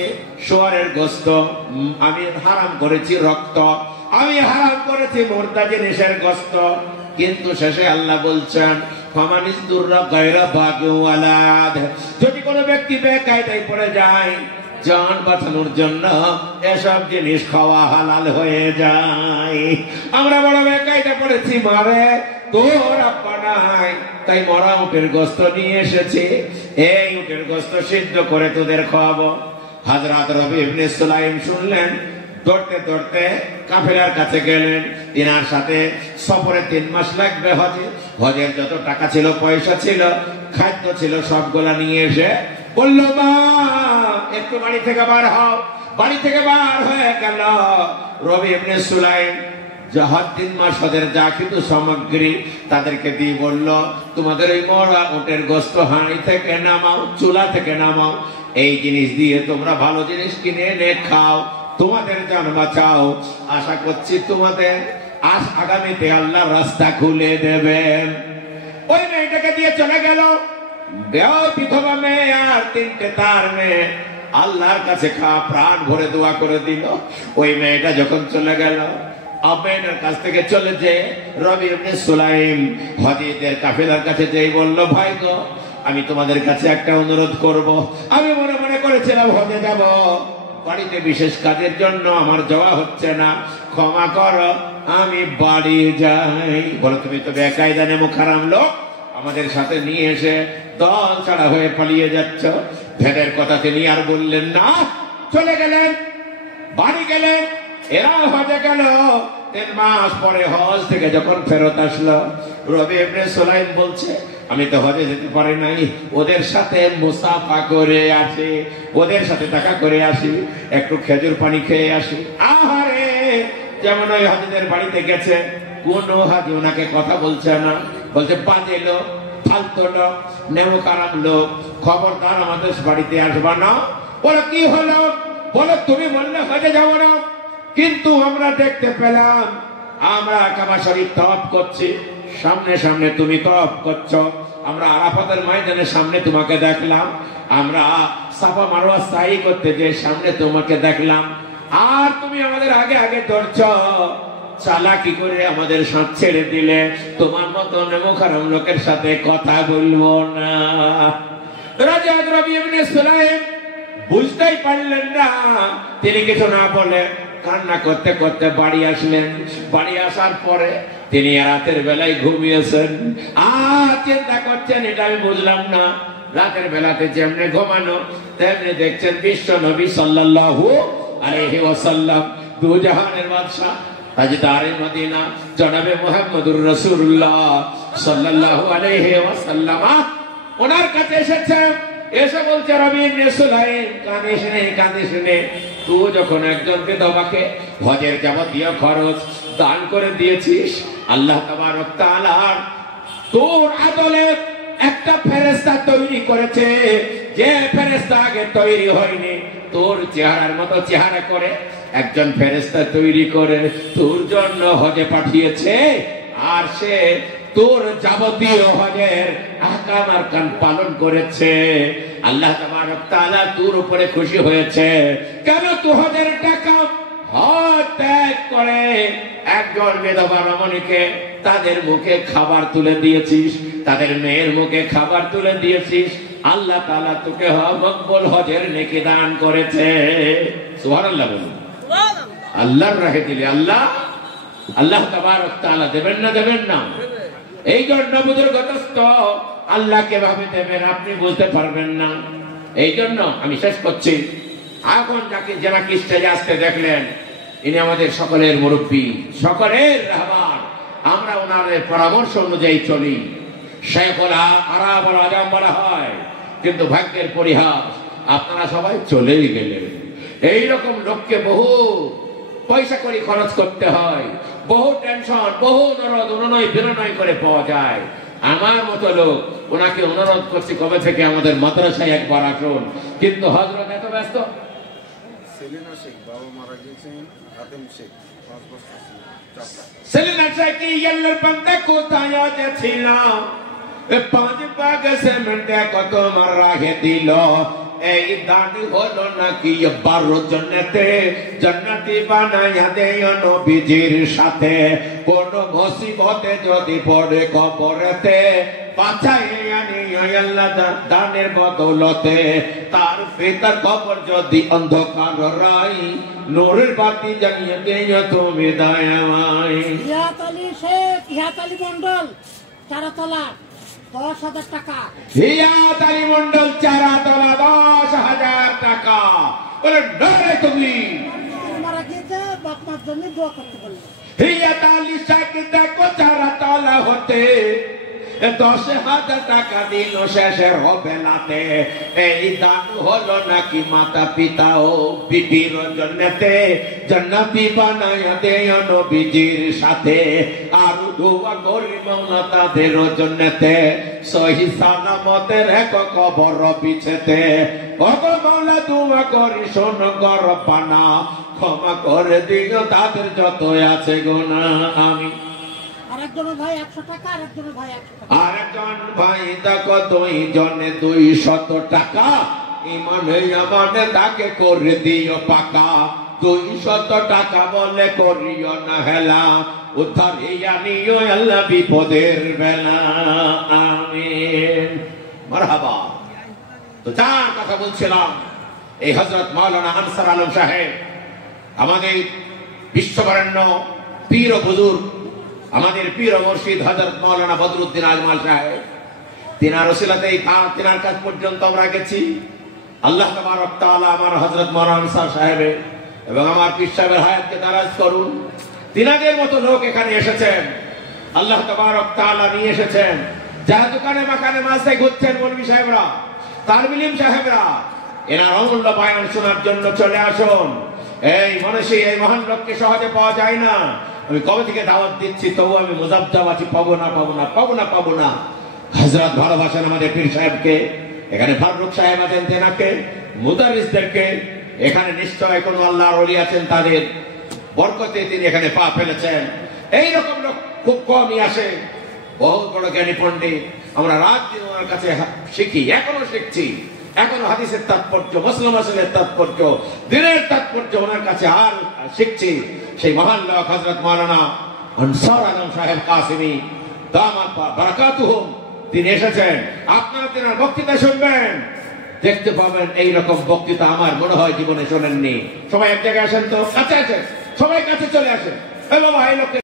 শুয়োরের গোশত, আমি হারাম করেছি রক্ত, আমি হারাম করেছি মুর্দা জিনিসের গোশত। কিন্তু শেষে আল্লাহ বলছেন, ফামানিস দুররা গায়রা বাগি ওয়ালাদ, যদি কোনো ব্যক্তি বেকায়দায় পড়ে যায়, জান বাঁচানোর জন্য এসব জিনিস খাওয়া হালাল হয়ে যায়। আমরা বড় বেকায়দা পড়েছি, মারে তোর আব্বা নাই, তাই মরা উটের গোস্ত নিয়ে এসেছি, এই উটের গোস্ত সিদ্ধ করে তোদের খাওয়াবো। হযরত রবি ইবনে সুলাইম শুনলেন, দৌড়তে দৌড়তে কাফেলার কাছে গেলেন। তিনার সাথে সফরে 3 মাস লাগবে হজে। হজের যত টাকা ছিল, পয়সা ছিল, খাদ্য ছিল, সবগুলা নিয়ে এসে বলল, মা একটু বাড়ি থেকে বার হও। বাড়ি থেকে বার হয়ে গেল। রবি ইবনে সুলাইম হজ 3 মাস হজের যা কিছু সামগ্রী তাদেরকে দিয়ে বলল, তোমাদের এই মরা উটের গোস্ত হাঁড়ি থেকে নামাও, চুলা থেকে নামাও, এই জিনিস দিয়ে তোমরা ভালো জিনিস কিনে এনে খাও, তোমাদের জান বাঁচাও। আশা করছি তোমাদের আগামীতে আল্লাহ রাস্তা খুলে দেবেন। ওই মেয়েটাকে দিয়ে চলে গেল। বিধবা মেয়ে আর 3টে তার মেয়ে আল্লাহর কাছে প্রাণ ভরে দোয়া করে দিল। ওই মেয়েটা যখন চলে গেল, আবেনের কাছ থেকে চলে যে রবি ইবনে সুলাইম হজীদের কাফেলার কাছে যেই বলল, ভাই গো আমি তোমাদের কাছে একটা অনুরোধ করব। আমি মনে মনে করেছিলাম হজে যাব, বাড়িতে বিশেষ কাজের জন্য আমার যাওয়া হচ্ছে না, ক্ষমা করো, আমি বাড়ি যাই। বলো, তুমি তো বেকায়দা নেমো খারাম লোক, আমাদের সাথে নিয়ে এসে দল ছাড়া হয়ে পালিয়ে যাচ্ছ। ভেদের কথা তিনি আর বললেন না, চলে গেলেন, বাড়ি গেলেন। এরা হজে গেল। 3 মাস পরে হজ থেকে যখন ফেরত আসলো, রবি ইবনে সুলাইম বলছে, আমি তো হজে যেতে পারি নাই, ওদের সাথে মুসাফা করে আসি, ওদের সাথে দেখা করে আসি, একটু খেজুর পানি খেয়ে আসি। আহারে, যেমন ওই হাজিদের বাড়িতে গেছে, কোন হাজি ওনাকে কথা বলছে না, বলছে বাজে লোক, ফালতু লোক, নেমো কারাম লোক, খবরদার আমাদের বাড়িতে আসবা না। বলো কি হলো? বলো তুমি বললে হজে যাবো না, কিন্তু আমরা দেখতে পেলাম আমরা কাবা শরীফ তওয়াফ করছি, সামনে সামনে তুমি তওয়াফ করছো, আমরা আরাফাতের ময়দানের সামনে তোমাকে দেখলাম, আমরা সাফা মারওয়া সাই করতে যে সামনে তোমাকে দেখলাম, আর তুমি আমাদের আগে আগে দৌড়ছ। চালাকি করে আমাদের সাথ ছেড়ে দিলে, তোমার মতো নেমোখারাম লোকের সাথে কথা বলবো না। রাজা রবি ইবনে সুলাইম বুঝতেই পারলেন না, তিনি কিছু না বলে কান্না করতে করতে বাড়ি আসলেন। বাড়ি আসার পরে তিনি রাতের বেলায় ঘুমিয়েছেন। আর চিন্তা করছেন, এটা আমি বুঝলাম না, রাতের বেলাতে যেমনি ঘুমানো তেমনি দেখছেন বিশ্ব নবী সাল্লাল্লাহু আলাইহি ওয়াসাল্লাম, দু জাহানের বাদশা, তাজদারে মদিনা জনাবে মুহাম্মদুর রাসূলুল্লাহ সাল্লাল্লাহু আলাইহি ওয়াসাল্লাম ওনার কাছে এসেছেন। এসে বলছে, রবি ইবনে সুলাইম, কাঁদিস নে, তুই যখন একজন বিধবাকে হজের যাবতীয় খরচ দান করে দিয়েছিস, আল্লাহ তাবারক তাআলা তোর আদলে একটা ফেরেশতা তৈরি করেছে, যে ফেরেশতা আগে তৈরি হয়নি, তোর চেহারার মতো চেহারা করে একজন ফেরেশতা তৈরি করে তোর জন্য হজে পাঠিয়েছে। আর সে তোর যাবতীয় হজের আহকাম আরকান পালন করেছে। আল্লাহ তাবারক তাআলা তোর উপরে খুশি হয়েছে। কেন তুই হজের টাকা হজ ত্যাগ করে একজন বিধবা রমণীকে তাদের মুখে খাবার তুলে দিয়েছিস, তাদের মেয়ের মুখে খাবার তুলে দিয়েছিস, আল্লাহ তাআলা তোকে মকবুল হজের নেকি দান করেছে। সুবহানাল্লাহ বলুন। আল্লাহর রাহে দিলে আল্লাহ তাবারক তাআলা দেবেন না? দেবেন না? এই জন্য বুজুর্গদস্ত আল্লাহকে ভাবে দেবেন, আপনি বুঝতে পারবেন না। এই জন্য আমি শেষ করছি, এখন যাকে স্টেজে আসতে দেখলেন, ইনি আমাদের সকলের মুরব্বী, সকলের রাহবার। আমরা ওনাদের পরামর্শ অনুযায়ী চলি। শেখুল আরব ওয়াল আজম বলা হয়, কিন্তু ভাগ্যের পরিহাস, আপনারা সবাই চলেই গেলেন। এইরকম লোককে বহু পয়সা করে খরচ করতে হয়, বহু টেনশন, বহু অনুরোধ অনুনয় বিনয় করে পাওয়া যায়। আমার মতো লোক, ওনাকে অনুরোধ করছি কবে থেকে আমাদের মাদ্রাসায় একবার আসুন, কিন্তু হযরত এত ব্যস্ত। সেলিনা শেখ, বাবা মারা গেছেন, আদম শেখ, 5 বছর ছিল। সেলিনা শেখ কি আল্লাহর বান্দা কোথায় ছিল? 5 ভাগ সেমেন্টে কত মারা হে দিল। এই দান হলো নাকি 12 জন্নতে জান্নাতি বানায়া দেয় নবীজির সাথে। কোন মুসিবতে যদি পড়ে কবরেতে, বাঁচাইয়া নিয়ে আল্লাহ দানের বদৌলতে। তার পিতার কবর যদি অন্ধকার রাই, নূরের বাতি জ্বালিয়ে দেয় তুমি দয়াময়। হিয়াত আলী শেখ, হিয়াত আলী মন্ডল, চারতলা, 10,000 টাকা। হিয়াত আলী মন্ডল, চারতলা, 10,000 টাকা। বলে ডরে তুমি মারা গিয়েছে, বাপ মার জন্য দোয়া করতে বললো। হিয়াত আলী শেখ দেখো চারতলা হতে 10,000 টাকা দিল শেষের বেলাতে। এই দান হলো নাকি মাতা পিতা ও বিবির জন্নতে জান্নাতি বানায়া দেয় নবীজির সাথে। আর দোয়া করি মাওলা তাদের জন্নতে সহি সালামতের এক কবর বিছেতে। ওগো মাওলা দোয়া করি শোন গো রব্বানা, ক্ষমা করে দিও তাদের যত আছে গুনাহ। আমি আরেকজন ভাই 100 টাকা, আরেকজন ভাই 100 টাকা। আরেকজন ভাই দেখো 2 জনে 200 টাকা। ইমানে আমানে তাকে করে দিও পাকা। 200 টাকা বলে করিও না হেলা, উদ্ধার ইয়া নিও আল্লাহ বিপদের বেলা। আমিন, মারহাবা। তো যার কথা বলছিলাম, এই হযরত মাওলানা আনসার আলম সাহেব, আমাদের বিশ্ববরেণ্য পীর ও বুজুর্গ, আমাদের পীর ও মুর্শিদ হযরত মাওলানা বদরুদ্দিন আজমাল সাহেব, তিনার ওসিলাতে তিনার কাজ পর্যন্ত আমরা গেছি। আল্লাহ তাবারক তাআলা আমার হযরত মাওলানা আনসার সাহেবের এবং আমার পীর সাহেবের হায়াতকে দারাজ করুন। তিনাদের মতো লোক এখানে এসেছেন, আল্লাহ তাবারক তাআলা নিয়ে এসেছেন। যারা দোকানে মাকানে মাঝে ঘুরছেন, মৌলভী সাহেবরা, তারবিলিম সাহেবরা, এনার অমূল্য বয়ান শোনার জন্য চলে আসুন। এই মানুষই এই মহান লোককে সহজে পাওয়া যায় না। আমি কবে থেকে দাওয়াত দিচ্ছি, তবু আমি মুজাবজাব আছি, পাবো না। হযরত ভালোবাসেন আমাদের পীর সাহেবকে, এখানে ফারুক সাহেব আছেন, তেনাকে, মুদারিসদেরকে। এখানে নিশ্চয় কোনো আল্লাহর ওলি আছেন, তাদের বরকতে তিনি এখানে পা ফেলেছেন। এইরকম লোক খুব কমই আসে, বহু বড় জ্ঞানী পণ্ডিত। আমরা রাত দিন ওনার কাছে শিখি, এখনো শিখছি, এখনো হাদিসের তাৎপর্য, মুসলিম মাসেলের তাৎপর্য, দিনের তাৎপর্য ওনার কাছে আর শিখছি। সেই মহান লোক হযরত মাওলানা আনসার আলম সাহেব কাসিমি দামাত বারাকাতুহুম, তিনি এসেছেন। আপনারা তেনার বক্তৃতা শুনবেন, দেখতে পাবেন এইরকম বক্তৃতা আমার মনে হয় জীবনে শোনেননি। সবাই এক জায়গায় আসেন তো, কাছে আসেন, সবাই কাছে চলে আসেন। এই বাবা, এই লোককে